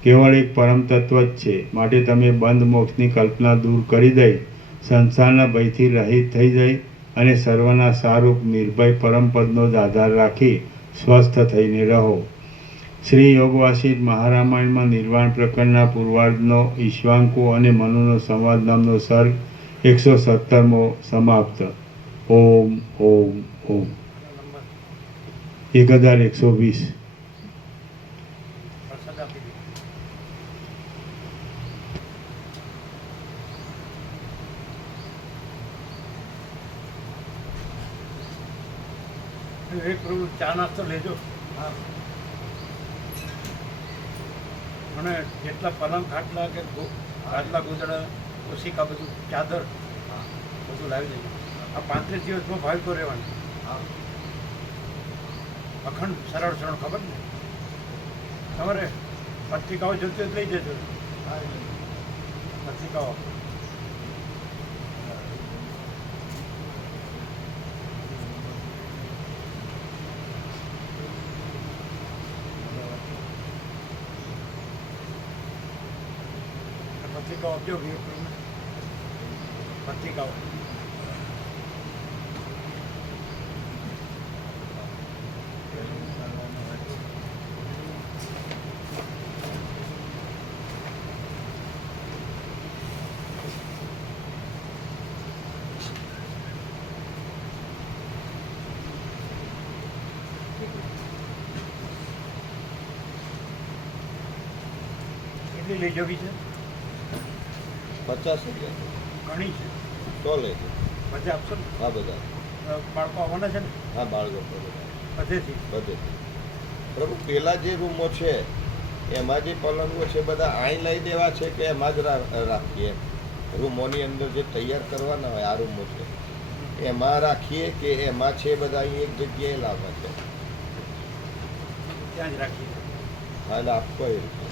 કેવળ એક પરમ તત્વ જ છે. માટે તમે બંધ મોક્ષની કલ્પના દૂર કરી દઈ સંસારના ભયથી રહિત થઈ જઈ અને સર્વના સારૂપ નિર્ભય પરમપદનો જ આધાર રાખી સ્વસ્થ થઈને રહો. શ્રી યોગવાસિષ્ઠ મહારામાયણમાં નિર્વાણ પ્રકરણના પૂર્વાર્ધનો ઈક્ષ્વાકુ અને મનુનો સંવાદ નામનો સર્ગ 117મો સમાપ્ત. ઓમ ઓમ ઓમ. 1120. પ્રસાદ આપી દીધું. એક પ્રભુ ચા નાસ્તો લેજો. અને જેટલા પલંગ ખાટલા કે ખાટલા ગોદડા ઓશિકા બધું ચાદર બધું લાવી દેજો. આ 35 દિવસમાં ભાવિકો રહેવાનું. અખંડ સરળ સરળ ખબર ને તમારે પત્રિકાઓ જોતી હોય તો લઈ જજો. પત્રિકાઓ પત્રિકાઓ આપજો પત્રિકાઓ કેટલી લઈ જવી છે 50,000 ઘણી છે તો લેજો. બધા આપશો ને હા બધા. બાળકો આવવાના છે ને હા બાળકો બધા બધેથી બધેથી. પ્રભુ પેલા જે રૂમો છે એમાં જે પલંગો છે બધા અહીં લઈ દેવા છે કે એમાં જ રાખીએ? રૂમોની અંદર જે તૈયાર કરવાના હોય આ રૂમો છે એમાં રાખીએ કે એમાં છે બધા અહીં એક જગ્યાએ લાવવા છે? ત્યાં જ રાખીએ હા એટલે આપવો એ રીતે.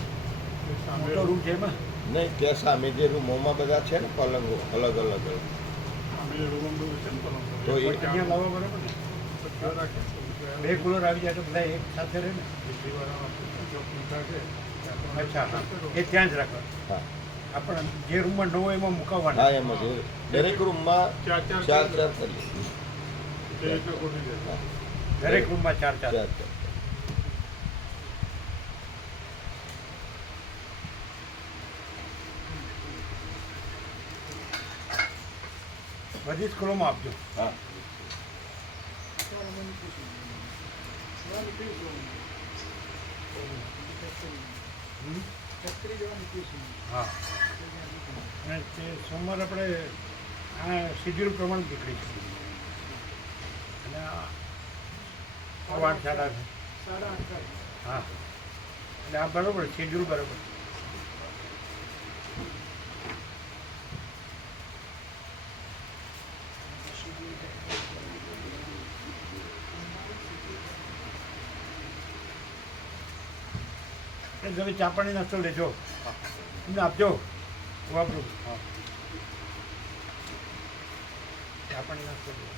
મોટો રૂમ છે એમાં નહીં ત્યાં સામે જે રૂમોમાં બધા છે ને પલંગો અલગ અલગ તો એ અહીંયા લાવવા બરાબર ને 2 કુલર આવી જાય તો બધા એક સાથે રહે ને અચ્છા હા એ ત્યાં જ રાખવા હા આપણે જે રૂમમાં ન હોય એમાં હા મુકાવવાના એમાં જ દરેક રૂમમાં ચાર કરીએ. હા, દરેક રૂમમાં 4 ચાર 4 ચાર. બધી સ્કૂલોમાં આપજો હા હા અને તે સોમવારે આપણે આ શેડ્યુલ પ્રમાણે નીકળી છે અને આ 8:30 હા એટલે આ બરાબર શેડ્યુલ બરાબર એ તમે ચા પાણી નાસ્તો લેજો એમને આપજો વાપરું હા ચા પાણી નાસ્તો લેજો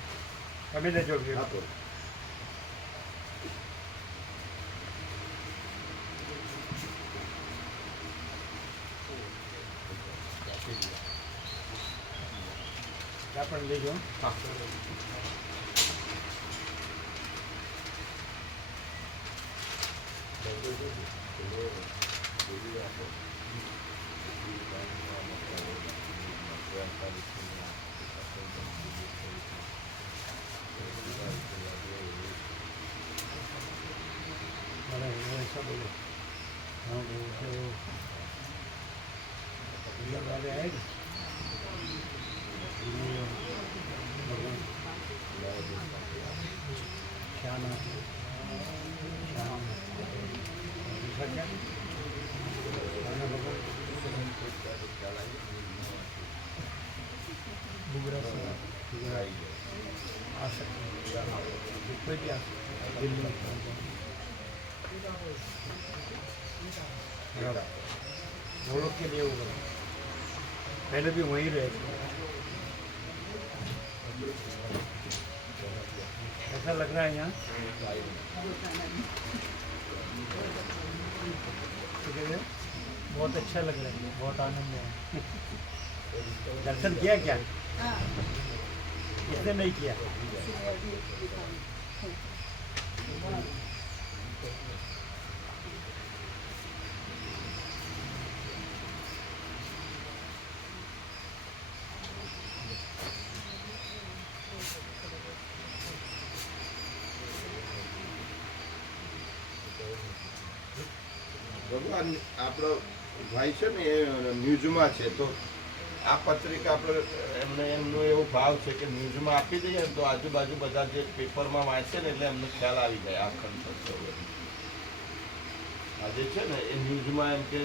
તમે લેજો આપો. ચા પાણી લેજો હા ऐसा बोलो हाँ वो जो वाले आए क्या नाम श्याम दूसरा क्या खाना भगवान बुगरा आ सकते हैं कोई भी आ सकते हैं दिल्ली वो लोग के लिए होगा पहले भी वहीं रहे थे कैसा लग रहा है यहाँ बहुत अच्छा लग रहा है बहुत आनंद है दर्शन किया क्या इसने नहीं किया ભગવાન આપણો ભાઈ છે ને એ ન્યૂઝમાં છે તો આ પત્રિકા આપણે એમને એમનો એવો ભાવ છે કે ન્યૂઝમાં આપી દઈએ ને તો આજુબાજુ બધા જે પેપરમાં વાંચે ને એટલે એમને ખ્યાલ આવી જાય આ ખંડ આજે છે ને એ ન્યૂઝમાં એમ કે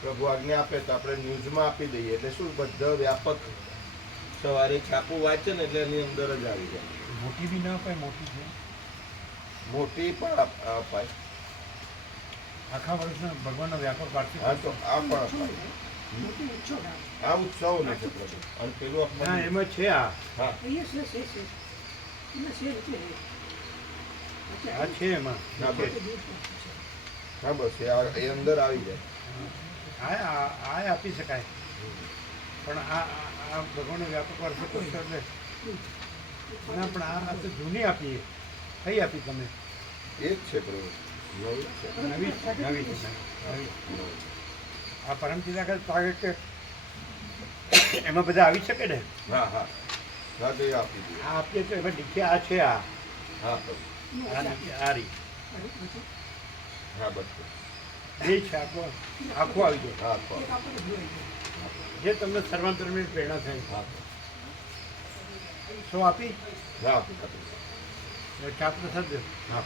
પ્રભુ આજ્ઞા આપે તો આપણે ન્યૂઝમાં આપી દઈએ એટલે શું બધા વ્યાપક સવારે છાપું વાંચે ને એટલે એની અંદર જ આવી જાય. मोटी भी ना पाए मोटी है મોટી પણ અપાય. આખા વર્ષના ભગવાનનો વ્યાપાર પારસી હા તો આ પણ અપાય. મોટી ઉત્સવ ના આ ઉત્સવોને છે પ્રભુ. અને પેલું ના આપણે એમાં છે આ હા અહીંયા છે એમાં છે એટલે આ છે એમાં ના છે. બસ હા બસ એ અંદર આવી જાય. આ આપી શકાય પણ આ ભગવાનનો વ્યાપક વારસો કરશો એટલે ના પણ આ તો જૂની આપીએ કઈ આપી તમે એ જ છે પ્રભુ. નવું જ છે. નવી નવી નવી આ પરમપિતા કાગે કે એમાં બધા આવી શકે ને હા હા હા તો એ આપી દઈએ. આ આપીએ તો એમાં નીચે આ છે આ હા પ્રભુ. નીચે આ રી હા બસ બે છે આખું આખું આવી જાય હા તો એક આપણે જોઈ જે તમને સર્વાંતરની પ્રેરણા થાય હા સો આપી હા આપી આપી. ચા પ્રસાદ હા